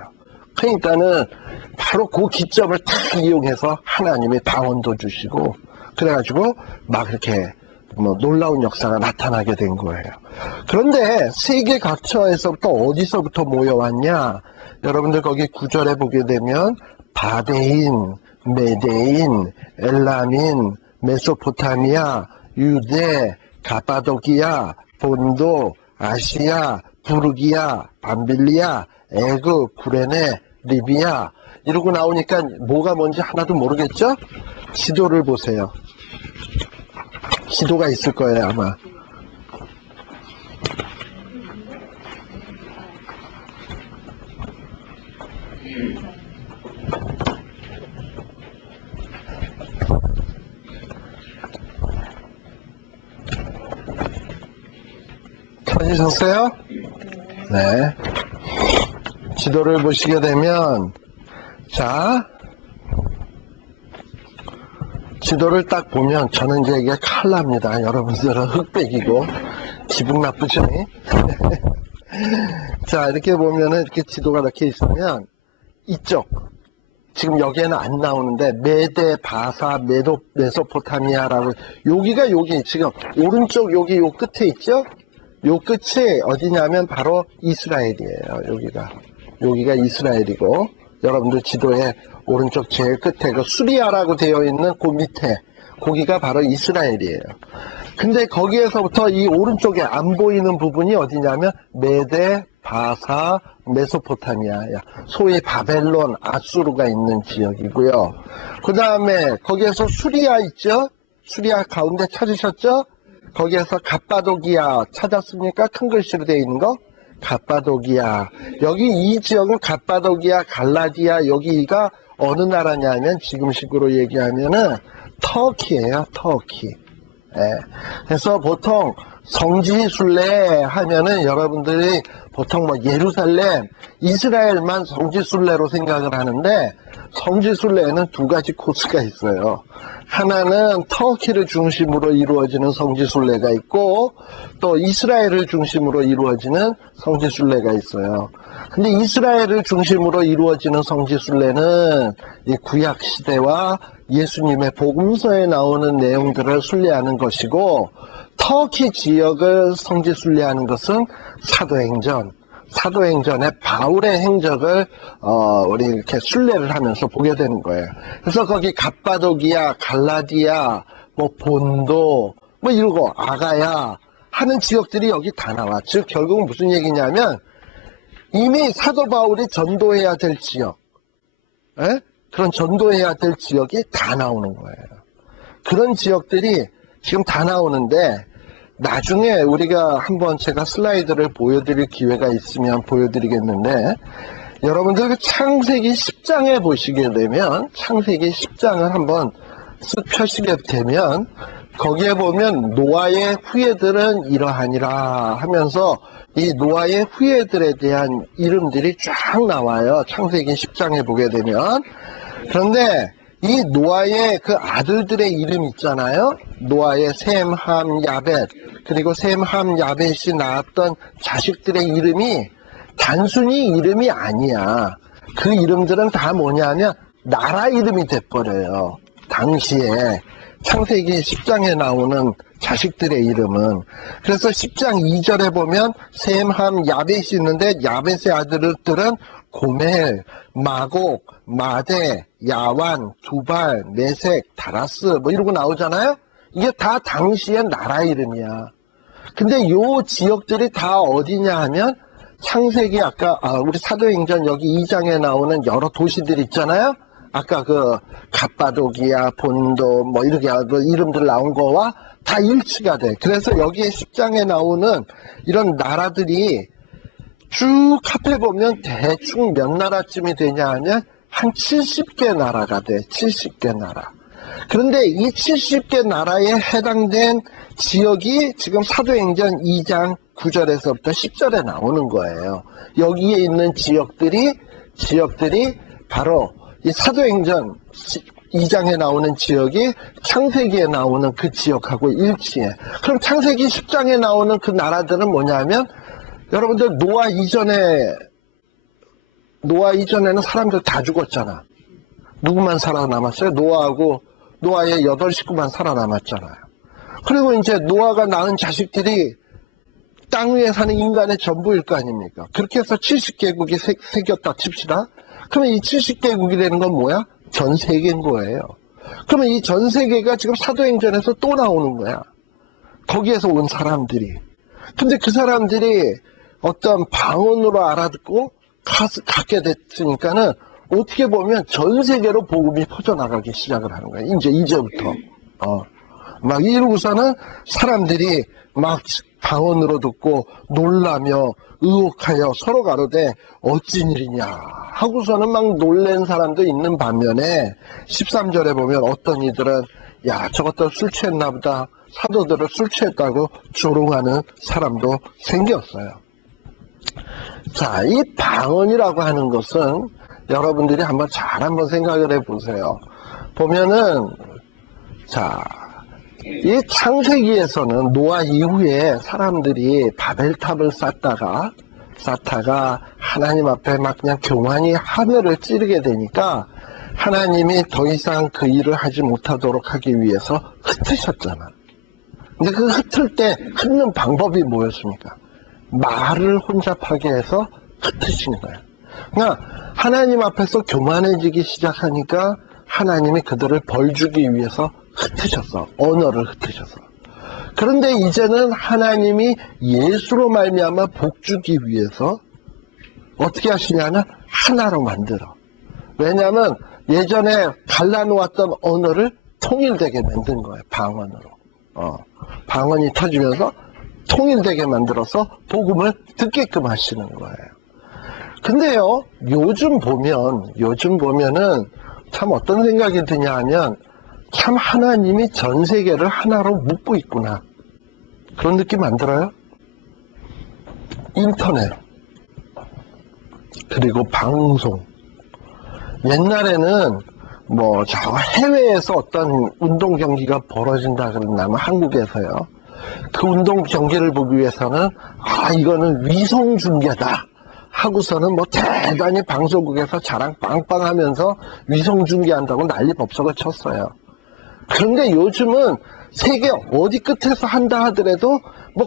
그러니까는 바로 그 기점을 딱 이용해서 하나님이 방언도 주시고, 그래가지고 막 이렇게 놀라운 역사가 나타나게 된 거예요. 그런데 세계 각처에서부터 어디서부터 모여왔냐? 여러분들 거기 9절에 보게 되면 바데인, 메데인, 엘라민, 메소포타미아, 유대, 가파도기아, 본도, 아시아, 부르기아, 밤빌리아, 애굽, 구레네, 리비아 이러고 나오니까 뭐가 뭔지 하나도 모르겠죠? 지도를 보세요. 지도가 있을 거예요, 아마. 찾으셨어요? 네. 지도를 보시게 되면, 자, 지도를 딱 보면 저는 이제 이게 칼라입니다. 여러분들은 흑백이고 기분 나쁘죠? 자, 이렇게 보면은 이렇게 지도가 이렇게 있으면 이쪽 지금 여기에는 안 나오는데 메데, 바사, 메소포타미아라고 여기가 여기 지금 오른쪽 여기 요 끝에 있죠? 요 끝이 어디냐면 바로 이스라엘이에요. 여기가 이스라엘이고 여러분들 지도에 오른쪽 제일 끝에 그 수리아라고 되어 있는 그 밑에 거기가 바로 이스라엘이에요. 근데 거기에서부터 이 오른쪽에 안 보이는 부분이 어디냐면 메데, 바사, 메소포타미아야. 소위 바벨론, 아수르가 있는 지역이고요. 그 다음에 거기에서 수리아 있죠? 수리아 가운데 찾으셨죠? 거기에서 갑바도기아 찾았습니까? 큰 글씨로 되어 있는 거? 갑바도기아. 여기 이 지역은 갑바도기아, 갈라디아 여기가 어느 나라냐면 지금식으로 얘기하면은 터키예요. 터키. 예. 그래서 보통 성지순례 하면은 여러분들이 보통 예루살렘, 이스라엘만 성지순례로 생각을 하는데 성지순례에는 두 가지 코스가 있어요. 하나는 터키를 중심으로 이루어지는 성지순례가 있고 또 이스라엘을 중심으로 이루어지는 성지순례가 있어요. 근데 이스라엘을 중심으로 이루어지는 성지순례는 이 구약시대와 예수님의 복음서에 나오는 내용들을 순례하는 것이고 터키 지역을 성지순례하는 것은 사도행전의 바울의 행적을 우리 이렇게 순례를 하면서 보게 되는 거예요. 그래서 거기 갑바도기아, 갈라디아, 본도, 이러고 아가야 하는 지역들이 여기 다 나와. 즉 결국은 무슨 얘기냐면 이미 사도 바울이 전도해야 될 지역, 그런 전도해야 될 지역이 다 나오는 거예요. 그런 지역들이 지금 다 나오는데 나중에 우리가 한번 제가 슬라이드를 보여드릴 기회가 있으면 보여드리겠는데 여러분들 그 창세기 10장에 보시게 되면 창세기 10장을 한번 쓱 펴시게 되면 거기에 보면 노아의 후예들은 이러하니라 하면서 이 노아의 후예들에 대한 이름들이 쫙 나와요. 창세기 10장에 보게 되면. 그런데 이 노아의 그 아들들의 이름 있잖아요. 노아의 셈, 함, 야벳 그리고 셈, 함, 야벳이 낳았던 자식들의 이름이 단순히 이름이 아니야. 그 이름들은 다 뭐냐면 나라 이름이 돼버려요. 당시에 창세기 10장에 나오는 자식들의 이름은. 그래서 10장 2절에 보면 셈, 함, 야벳이 있는데 야벳의 아들들은 고멜, 마곡, 마대, 야완, 두발, 메색, 다라스 이러고 나오잖아요. 이게 다 당시의 나라 이름이야. 근데 요 지역들이 다 어디냐 하면 창세기 우리 사도행전 여기 2장에 나오는 여러 도시들 있잖아요. 아까 그 갑바도기야, 본도 뭐 이렇게 이름들 나온 거와 다 일치가 돼. 그래서 여기에 10장에 나오는 이런 나라들이 쭉 합해보면 대충 몇 나라쯤이 되냐 하면 한 70개 나라가 돼. 70개 나라. 그런데 이 70개 나라에 해당된 지역이 지금 사도행전 2장 9절에서부터 10절에 나오는 거예요. 여기에 있는 지역들이 바로 이 사도행전 2장에 나오는 지역이 창세기에 나오는 그 지역하고 일치해. 그럼 창세기 10장에 나오는 그 나라들은 뭐냐면, 여러분들 노아 이전에는 사람들 다 죽었잖아. 누구만 살아남았어요? 노아의 8식구만 살아남았잖아요. 그리고 이제 노아가 낳은 자식들이 땅 위에 사는 인간의 전부일 거 아닙니까? 그렇게 해서 70개국이 생겼다 칩시다. 그러면 이 70개국이라는 건 뭐야? 전 세계인 거예요. 그러면 이 전 세계가 지금 사도행전에서 또 나오는 거야. 거기에서 온 사람들이. 근데 그 사람들이 어떤 방언으로 알아듣고 갖게 됐으니까는 어떻게 보면 전 세계로 복음이 퍼져나가기 시작을 하는 거예요. 이제부터. 막 이러고서는 사람들이 막 방언으로 듣고 놀라며 의혹하여 서로 가로되 어찌 일이냐 하고서는 막 놀란 사람도 있는 반면에 13절에 보면 어떤 이들은 야 저것들 술 취했나 보다, 사도들을 술 취했다고 조롱하는 사람도 생겼어요. 자, 이 방언이라고 하는 것은 여러분들이 한번 생각을 해보세요. 보면은 이 창세기에서는 노아 이후에 사람들이 바벨탑을 쌓다가 하나님 앞에 막 그냥 교만히 하늘을 찌르게 되니까 하나님이 더 이상 그 일을 하지 못하도록 하기 위해서 흩으셨잖아. 근데 그 흩는 방법이 뭐였습니까? 말을 혼잡하게 해서 흩으신 거예요. 그러니까 하나님 앞에서 교만해지기 시작하니까 하나님이 그들을 벌 주기 위해서 흩으셨어. 언어를 흩으셨어. 그런데 이제는 하나님이 예수로 말미암아 복 주기 위해서 어떻게 하시냐면 하나로 만들어. 왜냐하면 예전에 갈라놓았던 언어를 통일되게 만든 거예요. 방언으로. 방언이 터지면서 통일되게 만들어서 복음을 듣게끔 하시는 거예요. 근데요, 요즘 보면은 참 어떤 생각이 드냐 하면 참 하나님이 전 세계를 하나로 묶고 있구나. 그런 느낌 안 들어요? 인터넷, 그리고 방송. 옛날에는 저 해외에서 어떤 운동 경기가 벌어진다 그러면 한국에서요. 그 운동 경기를 보기 위해서는 이거는 위성 중계다 하고서는 대단히 방송국에서 자랑 빵빵 하면서 위성 중계한다고 난리 법석을 쳤어요. 그런데 요즘은 세계 어디 끝에서 한다 하더라도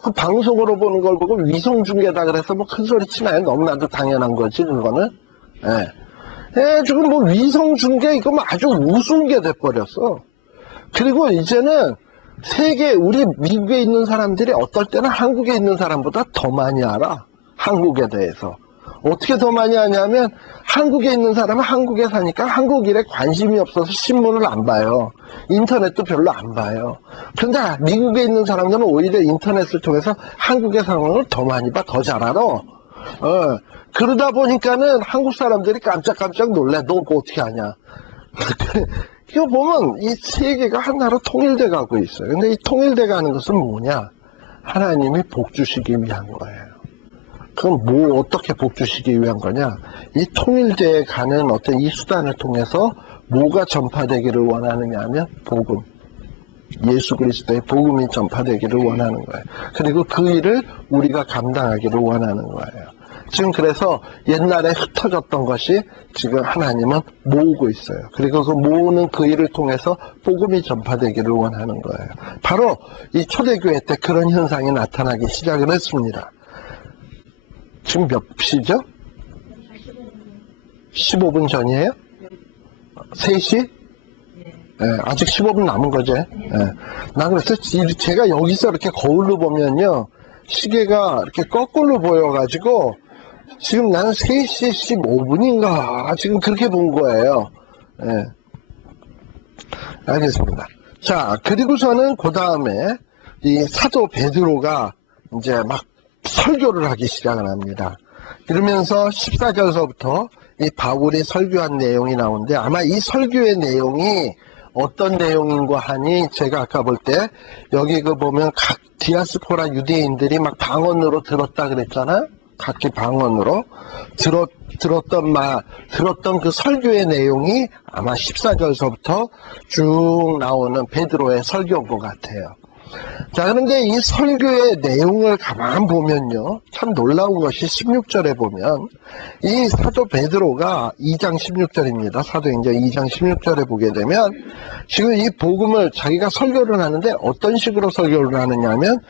그 방송으로 보는 걸 보고 위성 중계다 그래서 큰 소리 치나요? 너무나도 당연한 거지 그거는. 지금 위성 중계 이거 아주 우스운게 돼버렸어. 그리고 이제는 우리 미국에 있는 사람들이 어떨 때는 한국에 있는 사람보다 더 많이 알아. 한국에 대해서. 어떻게 더 많이 하냐면 한국에 있는 사람은 한국에 사니까 한국 일에 관심이 없어서 신문을 안 봐요. 인터넷도 별로 안 봐요. 그런데 미국에 있는 사람들은 오히려 인터넷을 통해서 한국의 상황을 더 많이 봐, 더 잘 알아. 그러다 보니까는 한국 사람들이 깜짝깜짝 놀래. 너 그거 어떻게 하냐. 이거 보면 이 세계가 하나로 통일돼 가고 있어요. 근데 이 통일돼 가는 것은 뭐냐? 하나님이 복 주시기 위한 거예요. 그럼 어떻게 복 주시기 위한 거냐? 이 통일돼 가는 어떤 이 수단을 통해서 뭐가 전파되기를 원하느냐 하면 복음. 예수 그리스도의 복음이 전파되기를 원하는 거예요. 그리고 그 일을 우리가 감당하기를 원하는 거예요. 지금 그래서 옛날에 흩어졌던 것이 지금 하나님은 모으고 있어요. 그리고 그 모으는 그 일을 통해서 복음이 전파되기를 원하는 거예요. 바로 이 초대교회 때 그런 현상이 나타나기 시작을 했습니다. 지금 몇 시죠? 15분 전이에요? 3시? 아직 15분 남은 거지? 나 그래서 제가 여기서 이렇게 거울로 보면요, 시계가 이렇게 거꾸로 보여가지고 지금 나는 3시 15분인가 지금 그렇게 본 거예요. 예. 알겠습니다. 자, 그리고서는 그 다음에 이 사도 베드로가 이제 막 설교를 하기 시작을 합니다. 그러면서 14절서부터 이 바울이 설교한 내용이 나오는데, 아마 이 설교의 내용이 어떤 내용인가 하니, 제가 아까 볼 때 여기 그 보면 각 디아스포라 유대인들이 막 방언으로 들었다 그랬잖아요. 각기 방언으로 들었던 그 설교의 내용이 아마 14절서부터 쭉 나오는 베드로의 설교인 것 같아요. 자, 그런데 이 설교의 내용을 가만 보면요, 참 놀라운 것이 16절에 보면 이 사도 베드로가 2장 16절입니다. 사도행전 2장 16절에 보게 되면 지금 이 복음을 자기가 설교를 하는데 어떤 식으로 설교를 하느냐면,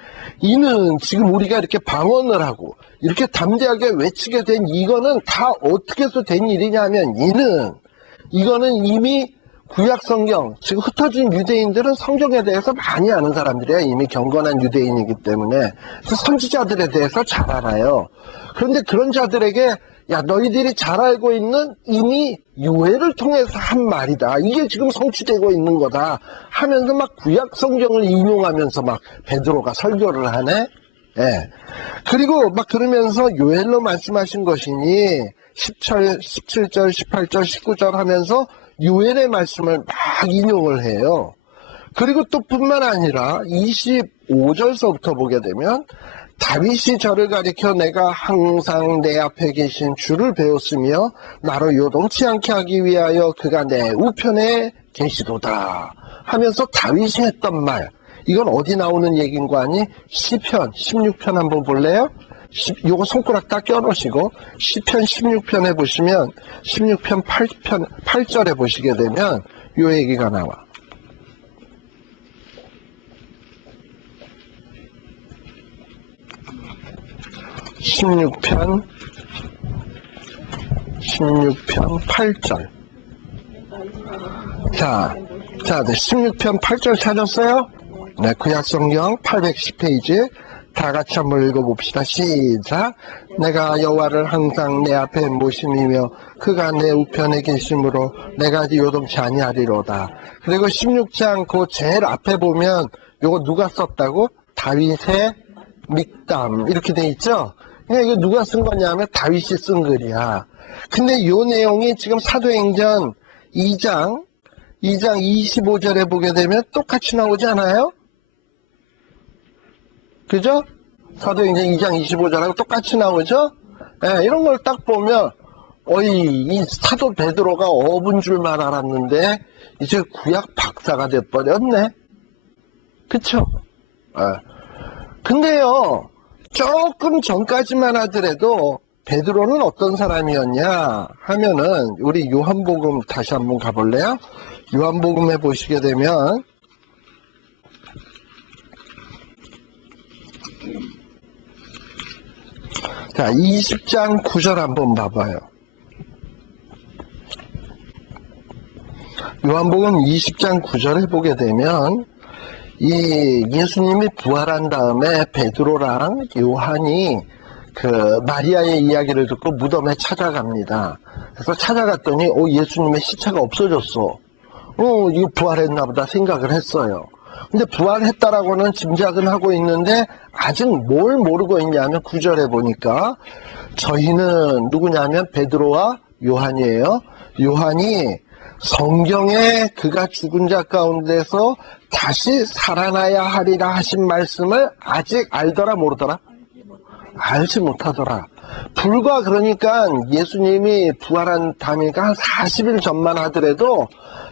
이는 지금 우리가 이렇게 방언을 하고 이렇게 담대하게 외치게 된 이거는 다 어떻게 해서 된 일이냐면, 이거는 이미 구약 성경, 지금 흩어진 유대인들은 성경에 대해서 많이 아는 사람들이에요. 이미 경건한 유대인이기 때문에. 그래서 선지자들에 대해서 잘 알아요. 그런데 그런 자들에게, 야, 너희들이 잘 알고 있는 이미 요엘을 통해서 한 말이다, 이게 지금 성취되고 있는 거다 하면서 막 구약 성경을 인용하면서 막 베드로가 설교를 하네. 예. 그리고 막 그러면서 요엘로 말씀하신 것이니 17절, 18절, 19절 하면서 요엘의 말씀을 막 인용을 해요. 그리고 또 뿐만 아니라 25절서부터 보게 되면, 다윗이 저를 가리켜 내가 항상 내 앞에 계신 주를 배웠으며 나로 요동치 않게 하기 위하여 그가 내 우편에 계시도다 하면서 다윗이 했던 말, 이건 어디 나오는 얘기인가 하니 시편 16편 한번 볼래요? 요거 손가락 딱 껴놓으시고 시편 16편에 보시면 16편 8절에 보시게 되면 요 얘기가 나와. (16편 8절) 자, 16편 8절 찾았어요? 네, 구약성경 810페이지 다 같이 한번 읽어봅시다. 시작. 내가 여호와를 항상 내 앞에 모심이며 그가 내 우편에 계심으로 내가 요동치 아니하리로다. 그리고 16장 그 제일 앞에 보면 요거 누가 썼다고? 다윗의 믹담 이렇게 돼 있죠? 그러니까 이거 누가 쓴 거냐면 다윗이 쓴 글이야. 근데 요 내용이 지금 사도행전 2장 25절에 보게 되면 똑같이 나오지 않아요? 그죠? 사도행전 2장 25절하고 똑같이 나오죠? 네, 이런 걸 딱 보면, 이 사도 베드로가 어분 줄만 알았는데, 이제 구약 박사가 돼버렸네? 그쵸? 네. 근데요, 조금 전까지만 하더라도, 베드로는 어떤 사람이었냐 하면은, 우리 요한복음 다시 한번 가볼래요? 요한복음에 보시게 되면, 자, 20장 9절 한번 봐봐요. 요한복음 20장 9절에 보게 되면 이 예수님이 부활한 다음에 베드로랑 요한이 그 마리아의 이야기를 듣고 무덤에 찾아갑니다. 그래서 찾아갔더니 예수님의 시체가 없어졌어. 이거 부활했나 보다 생각을 했어요. 근데 부활했다라고는 짐작은 하고 있는데 아직 뭘 모르고 있냐면 9절에 보니까 저희는 누구냐면 베드로와 요한이에요. 요한이 성경에 그가 죽은 자 가운데서 다시 살아나야 하리라 하신 말씀을 아직 알더라 모르더라? 알지 못하더라. 불과 그러니까 예수님이 부활한 다음이니까 한 40일 전만 하더라도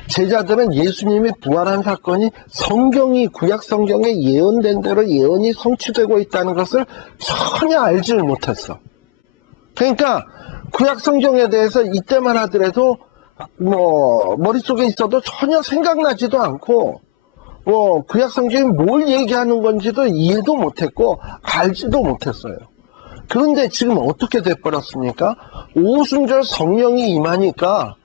제자들은 예수님이 부활한 사건이 성경이 구약 성경에 예언된 대로 예언이 성취되고 있다는 것을 전혀 알지를 못했어. 그러니까 구약 성경에 대해서 이때만 하더라도 머릿속에 있어도 전혀 생각나지도 않고 구약 성경이 뭘 얘기하는 건지도 이해도 못했고 알지도 못했어요. 그런데 지금 어떻게 돼버렸습니까? 오순절 성령이 임하니까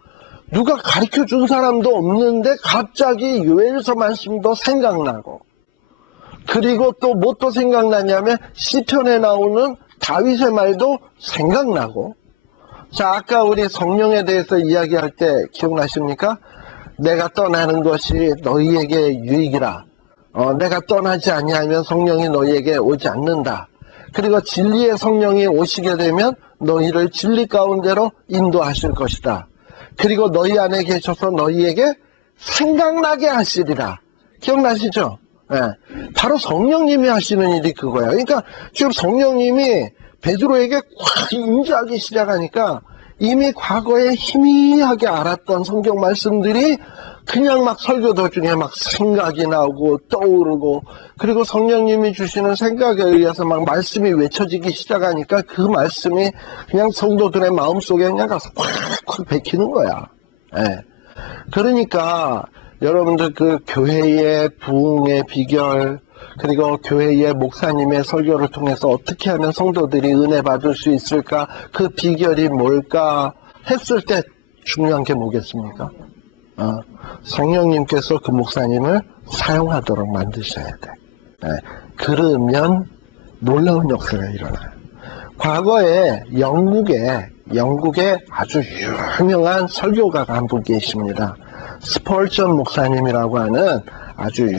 누가 가르쳐 준 사람도 없는데 갑자기 요엘서 말씀도 생각나고, 그리고 또 뭐 또 생각나냐면 시편에 나오는 다윗의 말도 생각나고. 자, 아까 우리 성령에 대해서 이야기할 때 기억나십니까? 내가 떠나는 것이 너희에게 유익이라. 내가 떠나지 아니하면 성령이 너희에게 오지 않는다. 그리고 진리의 성령이 오시게 되면 너희를 진리 가운데로 인도하실 것이다. 그리고 너희 안에 계셔서 너희에게 생각나게 하시리라. 기억나시죠? 네. 바로 성령님이 하시는 일이 그거예요. 그러니까 지금 성령님이 베드로에게 확 임재하기 시작하니까 이미 과거에 희미하게 알았던 성경 말씀들이 그냥 막 설교 도중에 막 생각이 나오고 떠오르고, 그리고 성령님이 주시는 생각에 의해서 막 말씀이 외쳐지기 시작하니까 그 말씀이 그냥 성도들의 마음속에 그냥 가서 콱콱 베끼는 거야. 예. 그러니까 여러분들 그 교회의 부흥의 비결, 그리고 교회의 목사님의 설교를 통해서 어떻게 하면 성도들이 은혜 받을 수 있을까, 그 비결이 뭘까 했을 때 중요한 게 뭐겠습니까? 성령님께서 그 목사님을 사용하도록 만드셔야 돼. 네. 그러면 놀라운 역사가 일어나요. 과거에 영국에 아주 유명한 설교가가 한 분 계십니다. 스펄전 목사님이라고 하는 아주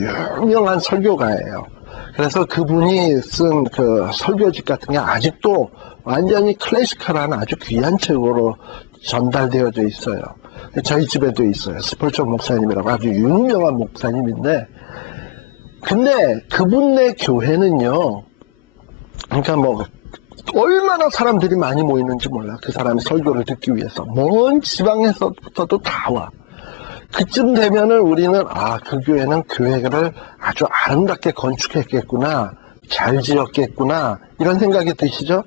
유명한 설교가예요. 그래서 그분이 쓴 그 설교집 같은 게 아직도 완전히 클래시컬한 아주 귀한 책으로 전달되어져 있어요. 저희 집에도 있어요. 스펄전 목사님이라고 아주 유명한 목사님인데, 근데 그분네 교회는요, 그러니까 뭐 얼마나 사람들이 많이 모이는지 몰라. 그 사람의 설교를 듣기 위해서 먼 지방에서부터도 다 와. 그쯤 되면은 우리는 그 교회는 교회를 아주 아름답게 건축했겠구나, 잘 지었겠구나, 이런 생각이 드시죠?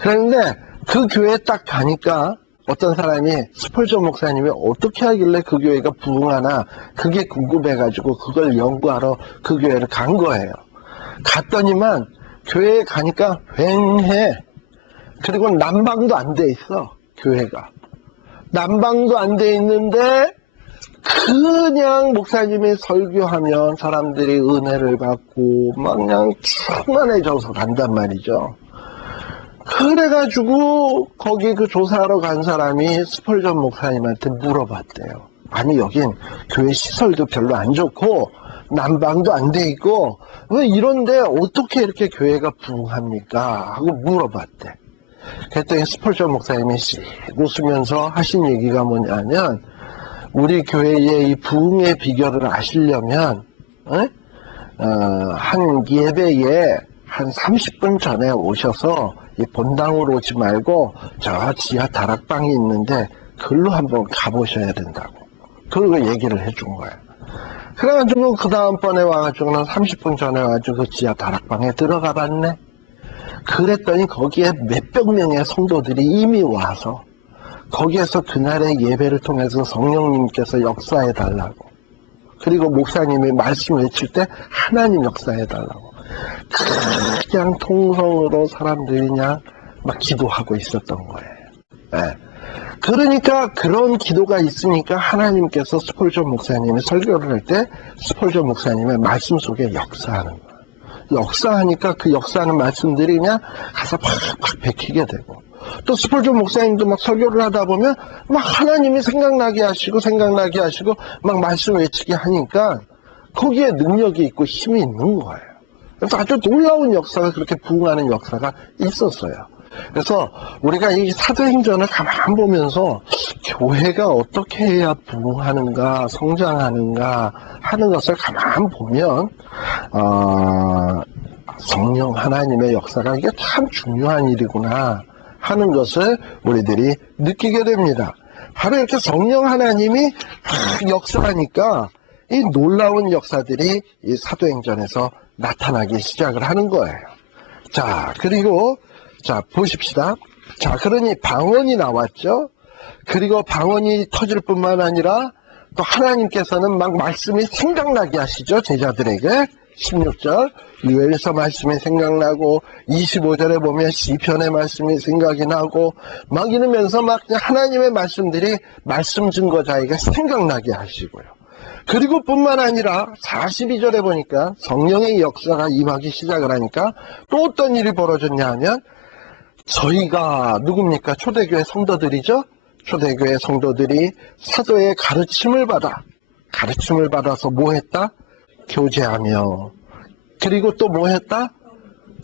그런데 그 교회에 딱 가니까 어떤 사람이 스펄전 목사님이 어떻게 하길래 그 교회가 부흥하나, 그게 궁금해가지고 그걸 연구하러 그 교회를 간 거예요. 갔더니만 교회에 가니까 휑해. 그리고 난방도 안 돼 있어. 교회가 난방도 안 돼 있는데 그냥 목사님이 설교하면 사람들이 은혜를 받고 막 그냥 충만해져서 간단 말이죠. 그래가지고 거기 그 조사하러 간 사람이 스펄전 목사님한테 물어봤대요. 아니, 여긴 교회 시설도 별로 안 좋고 난방도 안 돼 있고 왜 이런데 어떻게 이렇게 교회가 부흥합니까? 하고 물어봤대. 그랬더니 스펄전 목사님이 씩 웃으면서 하신 얘기가 뭐냐면, 우리 교회의 이 부흥의 비결을 아시려면 한 예배에 한 30분 전에 오셔서 이 본당으로 오지 말고 저 지하 다락방이 있는데 그걸로 한번 가보셔야 된다고. 그리고 얘기를 해준 거예요. 그래가지고 그 다음번에 와가지고는 30분 전에 와가지고 그 지하 다락방에 들어가 봤네. 그랬더니 거기에 몇백 명의 성도들이 이미 와서 거기에서 그날의 예배를 통해서 성령님께서 역사해 달라고, 그리고 목사님이 말씀 외칠 때 하나님 역사해 달라고, 그냥 통성으로 사람들이 그냥 막 기도하고 있었던 거예요. 네. 그러니까 그런 기도가 있으니까 하나님께서 스펄전 목사님이 설교를 할 때 스펄전 목사님의 말씀 속에 역사하는 거예요. 역사하니까 그 역사하는 말씀들이 그냥 가서 팍팍 베끼게 되고, 또 스펄전 목사님도 막 설교를 하다 보면 막 하나님이 생각나게 하시고 막 말씀 외치게 하니까 거기에 능력이 있고 힘이 있는 거예요. 그래서 아주 놀라운 역사가, 그렇게 부흥하는 역사가 있었어요. 그래서 우리가 이 사도행전을 가만 보면서 교회가 어떻게 해야 부흥하는가, 성장하는가 하는 것을 가만 보면 성령 하나님의 역사가 이게 참 중요한 일이구나 하는 것을 우리들이 느끼게 됩니다. 바로 이렇게 성령 하나님이 역사하니까 이 놀라운 역사들이 이 사도행전에서 나타나기 시작을 하는 거예요. 자, 그리고 자, 보십시다. 자, 그러니 방언이 나왔죠. 그리고 방언이 터질 뿐만 아니라 또 하나님께서는 막 말씀이 생각나게 하시죠. 제자들에게. 16절 유엘서 말씀이 생각나고, 25절에 보면 시편의 말씀이 생각이 나고, 막 이러면서 막 하나님의 말씀들이 말씀 증거자에게 생각나게 하시고요. 그리고 뿐만 아니라 42절에 보니까 성령의 역사가 임하기 시작을 하니까 또 어떤 일이 벌어졌냐 하면, 저희가 누굽니까? 초대교회 성도들이죠? 초대교회 성도들이 사도의 가르침을 받아서 뭐 했다? 교제하며. 그리고 또 뭐 했다?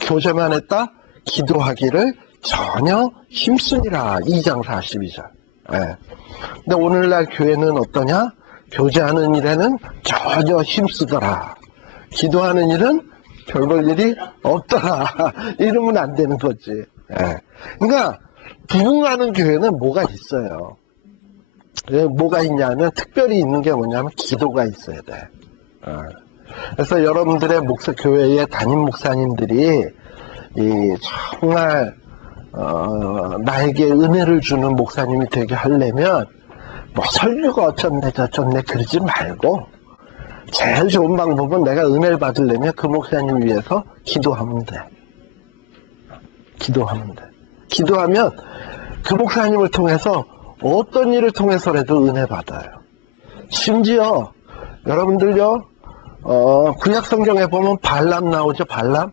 교제만 했다? 기도하기를 전혀 힘쓰니라. 2장 42절. 예. 근데 오늘날 교회는 어떠냐? 교제하는 일에는 전혀 힘쓰더라. 기도하는 일은 별 볼 일이 없더라. 이러면 안 되는 거지. 예. 그러니까 부흥하는 교회는 뭐가 있어요. 뭐가 있냐면 특별히 있는 게 뭐냐면 기도가 있어야 돼. 그래서 여러분들의 교회의 담임 목사님들이 정말 나에게 은혜를 주는 목사님이 되게 하려면 뭐 설교가 어쩌네 저쩌네 그러지 말고 제일 좋은 방법은 내가 은혜를 받으려면 그 목사님 위해서 기도하면 돼. 기도하면 그 목사님을 통해서 어떤 일을 통해서라도 은혜 받아요. 심지어 여러분들요 구약 성경에 보면 발람 나오죠. 발람.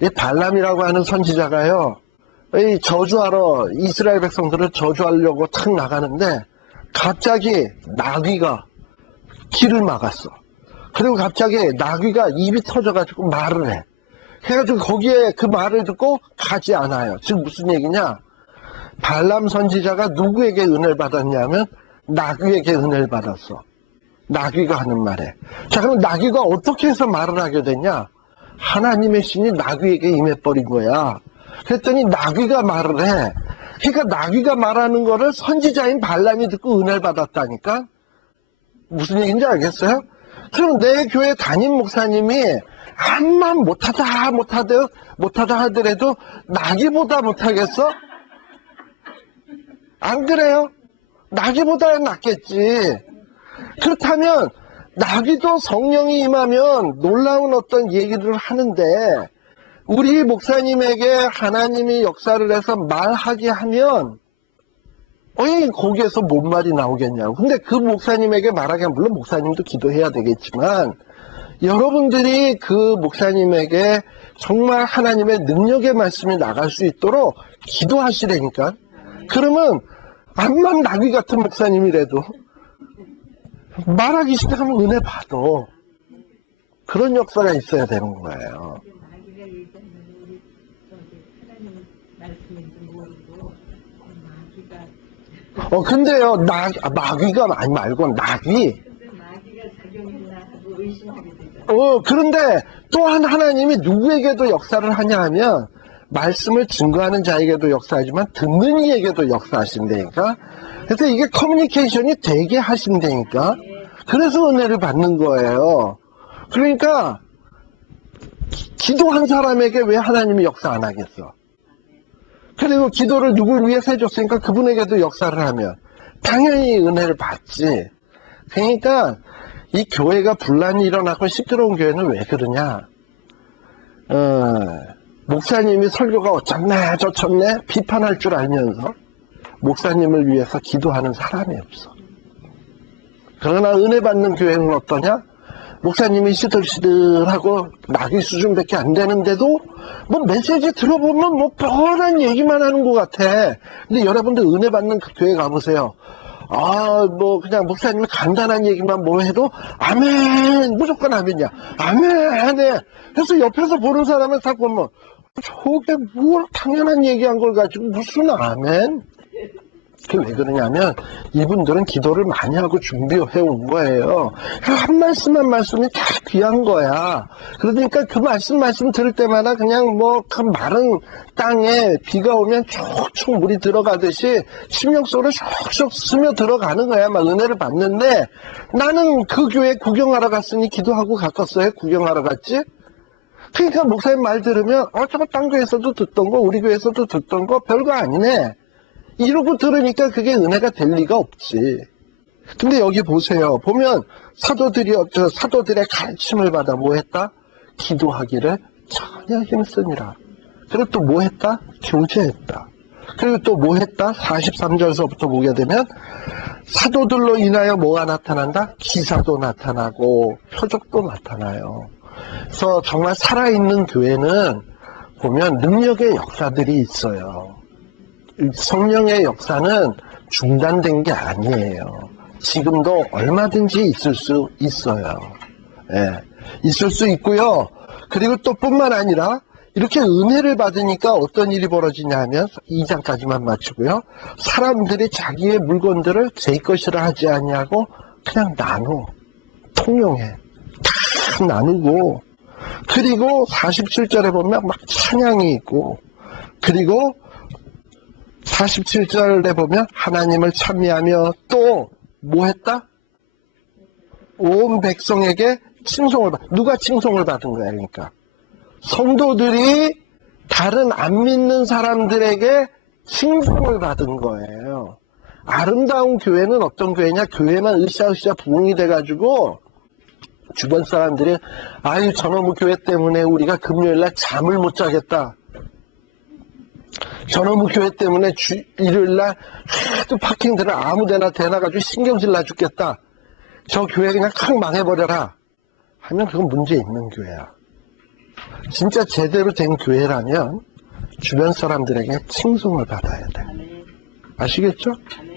이 발람이라고 하는 선지자가요 이 저주하러 이스라엘 백성들을 저주하려고 탁 나가는데 갑자기 나귀가 길을 막았어. 그리고 갑자기 나귀가 입이 터져가지고 말을 해. 그래가지고 거기에 그 말을 듣고 가지 않아요. 즉 무슨 얘기냐? 발람 선지자가 누구에게 은혜를 받았냐면 나귀에게 은혜를 받았어. 나귀가 하는 말에. 자, 그럼 나귀가 어떻게 해서 말을 하게 됐냐? 하나님의 신이 나귀에게 임해버린 거야. 그랬더니 나귀가 말을 해. 그러니까 나귀가 말하는 거를 선지자인 발람이 듣고 은혜를 받았다니까? 무슨 얘기인지 알겠어요? 그럼 내 교회 담임 목사님이 한만 못하다 하더라도 나귀보다 못하겠어? 안 그래요? 나귀보다는 낫겠지. 그렇다면 나귀도 성령이 임하면 놀라운 어떤 얘기를 하는데 우리 목사님에게 하나님이 역사를 해서 말하게 하면 거기에서 뭔 말이 나오겠냐고. 근데 그 목사님에게 말하게 하면 물론 목사님도 기도해야 되겠지만 여러분들이 그 목사님에게 정말 하나님의 능력의 말씀이 나갈 수 있도록 기도하시라니까. 그러면 암만 나귀 같은 목사님이라도 말하기 시작하면 은혜 받아. 그런 역사가 있어야 되는 거예요. 근데요, 나귀가 아니 말고 나귀. 그런데 또한 하나님이 누구에게도 역사를 하냐 하면 말씀을 증거하는 자에게도 역사하지만 듣는 이에게도 역사하신다니까. 그래서 이게 커뮤니케이션이 되게 하신다니까. 그래서 은혜를 받는 거예요. 그러니까 기도한 사람에게 왜 하나님이 역사 안 하겠어? 그리고 기도를 누굴 위해서 해줬으니까 그분에게도 역사를 하면 당연히 은혜를 받지. 그러니까 이 교회가 분란이 일어나고 시끄러운 교회는 왜 그러냐? 목사님이 설교가 어쩌네 저쩌네 비판할 줄 알면서 목사님을 위해서 기도하는 사람이 없어. 그러나 은혜 받는 교회는 어떠냐? 목사님이 시들시들하고 나귀 수준밖에 안 되는데도 뭐 메시지 들어보면 뭐 뻔한 얘기만 하는 것 같아. 근데 여러분들 은혜 받는 그 교회 가보세요. 뭐 그냥 목사님이 간단한 얘기만 뭐 해도 아멘 무조건 아멘이야. 아멘 해. 그래서 옆에서 보는 사람은 딱 보면 저게 뭘 당연한 얘기한 걸 가지고 무슨 아멘? 그게 왜 그러냐면 이분들은 기도를 많이 하고 준비해 온 거예요. 한 말씀 한 말씀이 다 귀한 거야. 그러니까 그 말씀 들을 때마다 그냥 뭐 그 마른 땅에 비가 오면 촉촉 물이 들어가듯이 심령 속으로 촉촉 스며 들어가는 거야. 막 은혜를 받는데 나는 그 교회 구경하러 갔으니 기도하고 갔겠어요? 구경하러 갔지? 그러니까 목사님 말 들으면 저거 딴 교회에서도 듣던 거 우리 교회에서도 듣던 거 별거 아니네. 이러고 들으니까 그게 은혜가 될 리가 없지. 근데 여기 보세요. 보면 사도들의 가르침을 받아 뭐 했다? 기도하기를 전혀 힘쓰니라. 그리고 또 뭐 했다? 교제했다. 그리고 또 뭐 했다? 43절서부터 보게 되면 사도들로 인하여 뭐가 나타난다? 기사도 나타나고 표적도 나타나요. 그래서 정말 살아있는 교회는 보면 능력의 역사들이 있어요. 성령의 역사는 중단된 게 아니에요. 지금도 얼마든지 있을 수 있어요. 예, 있을 수 있고요. 그리고 또 뿐만 아니라 이렇게 은혜를 받으니까 어떤 일이 벌어지냐 하면 2장까지만 맞추고요. 사람들이 자기의 물건들을 제 것이라 하지 않냐고 그냥 나눠. 통용해. 다 나누고. 그리고 47절에 보면 막 찬양이 있고, 그리고 47절에 보면 하나님을 찬미하며 또 뭐 했다? 온 백성에게 칭송을 누가 칭송을 받은 거야? 그러니까 성도들이 다른 안 믿는 사람들에게 칭송을 받은 거예요. 아름다운 교회는 어떤 교회냐? 교회만 으쌰으쌰 부흥이 돼가지고 주변 사람들이 아유 저놈의 교회 때문에 우리가 금요일날 잠을 못 자겠다. 저놈의 교회 때문에 일요일날 하도 파킹들을 아무데나 대놔가지고 신경질 나 죽겠다. 저 교회 그냥 칵 망해버려라 하면 그건 문제 있는 교회야. 진짜 제대로 된 교회라면 주변 사람들에게 칭송을 받아야 돼. 아시겠죠?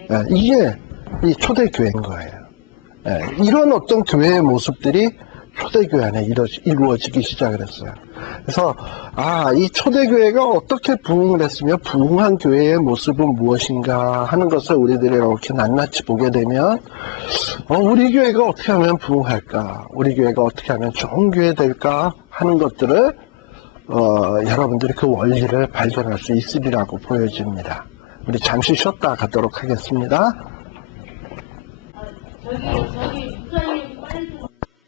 네, 이게 이 초대교회인 거예요. 네, 이런 어떤 교회의 모습들이 초대교회 안에 이루어지기 시작을 했어요. 그래서 이 초대교회가 어떻게 부흥을 했으며 부흥한 교회의 모습은 무엇인가 하는 것을 우리들이 이렇게 낱낱이 보게 되면 우리 교회가 어떻게 하면 부흥할까? 우리 교회가 어떻게 하면 좋은 교회 될까? 하는 것들을 여러분들이 그 원리를 발견할 수 있으리라고 보여집니다. 우리 잠시 쉬었다 가도록 하겠습니다. 저기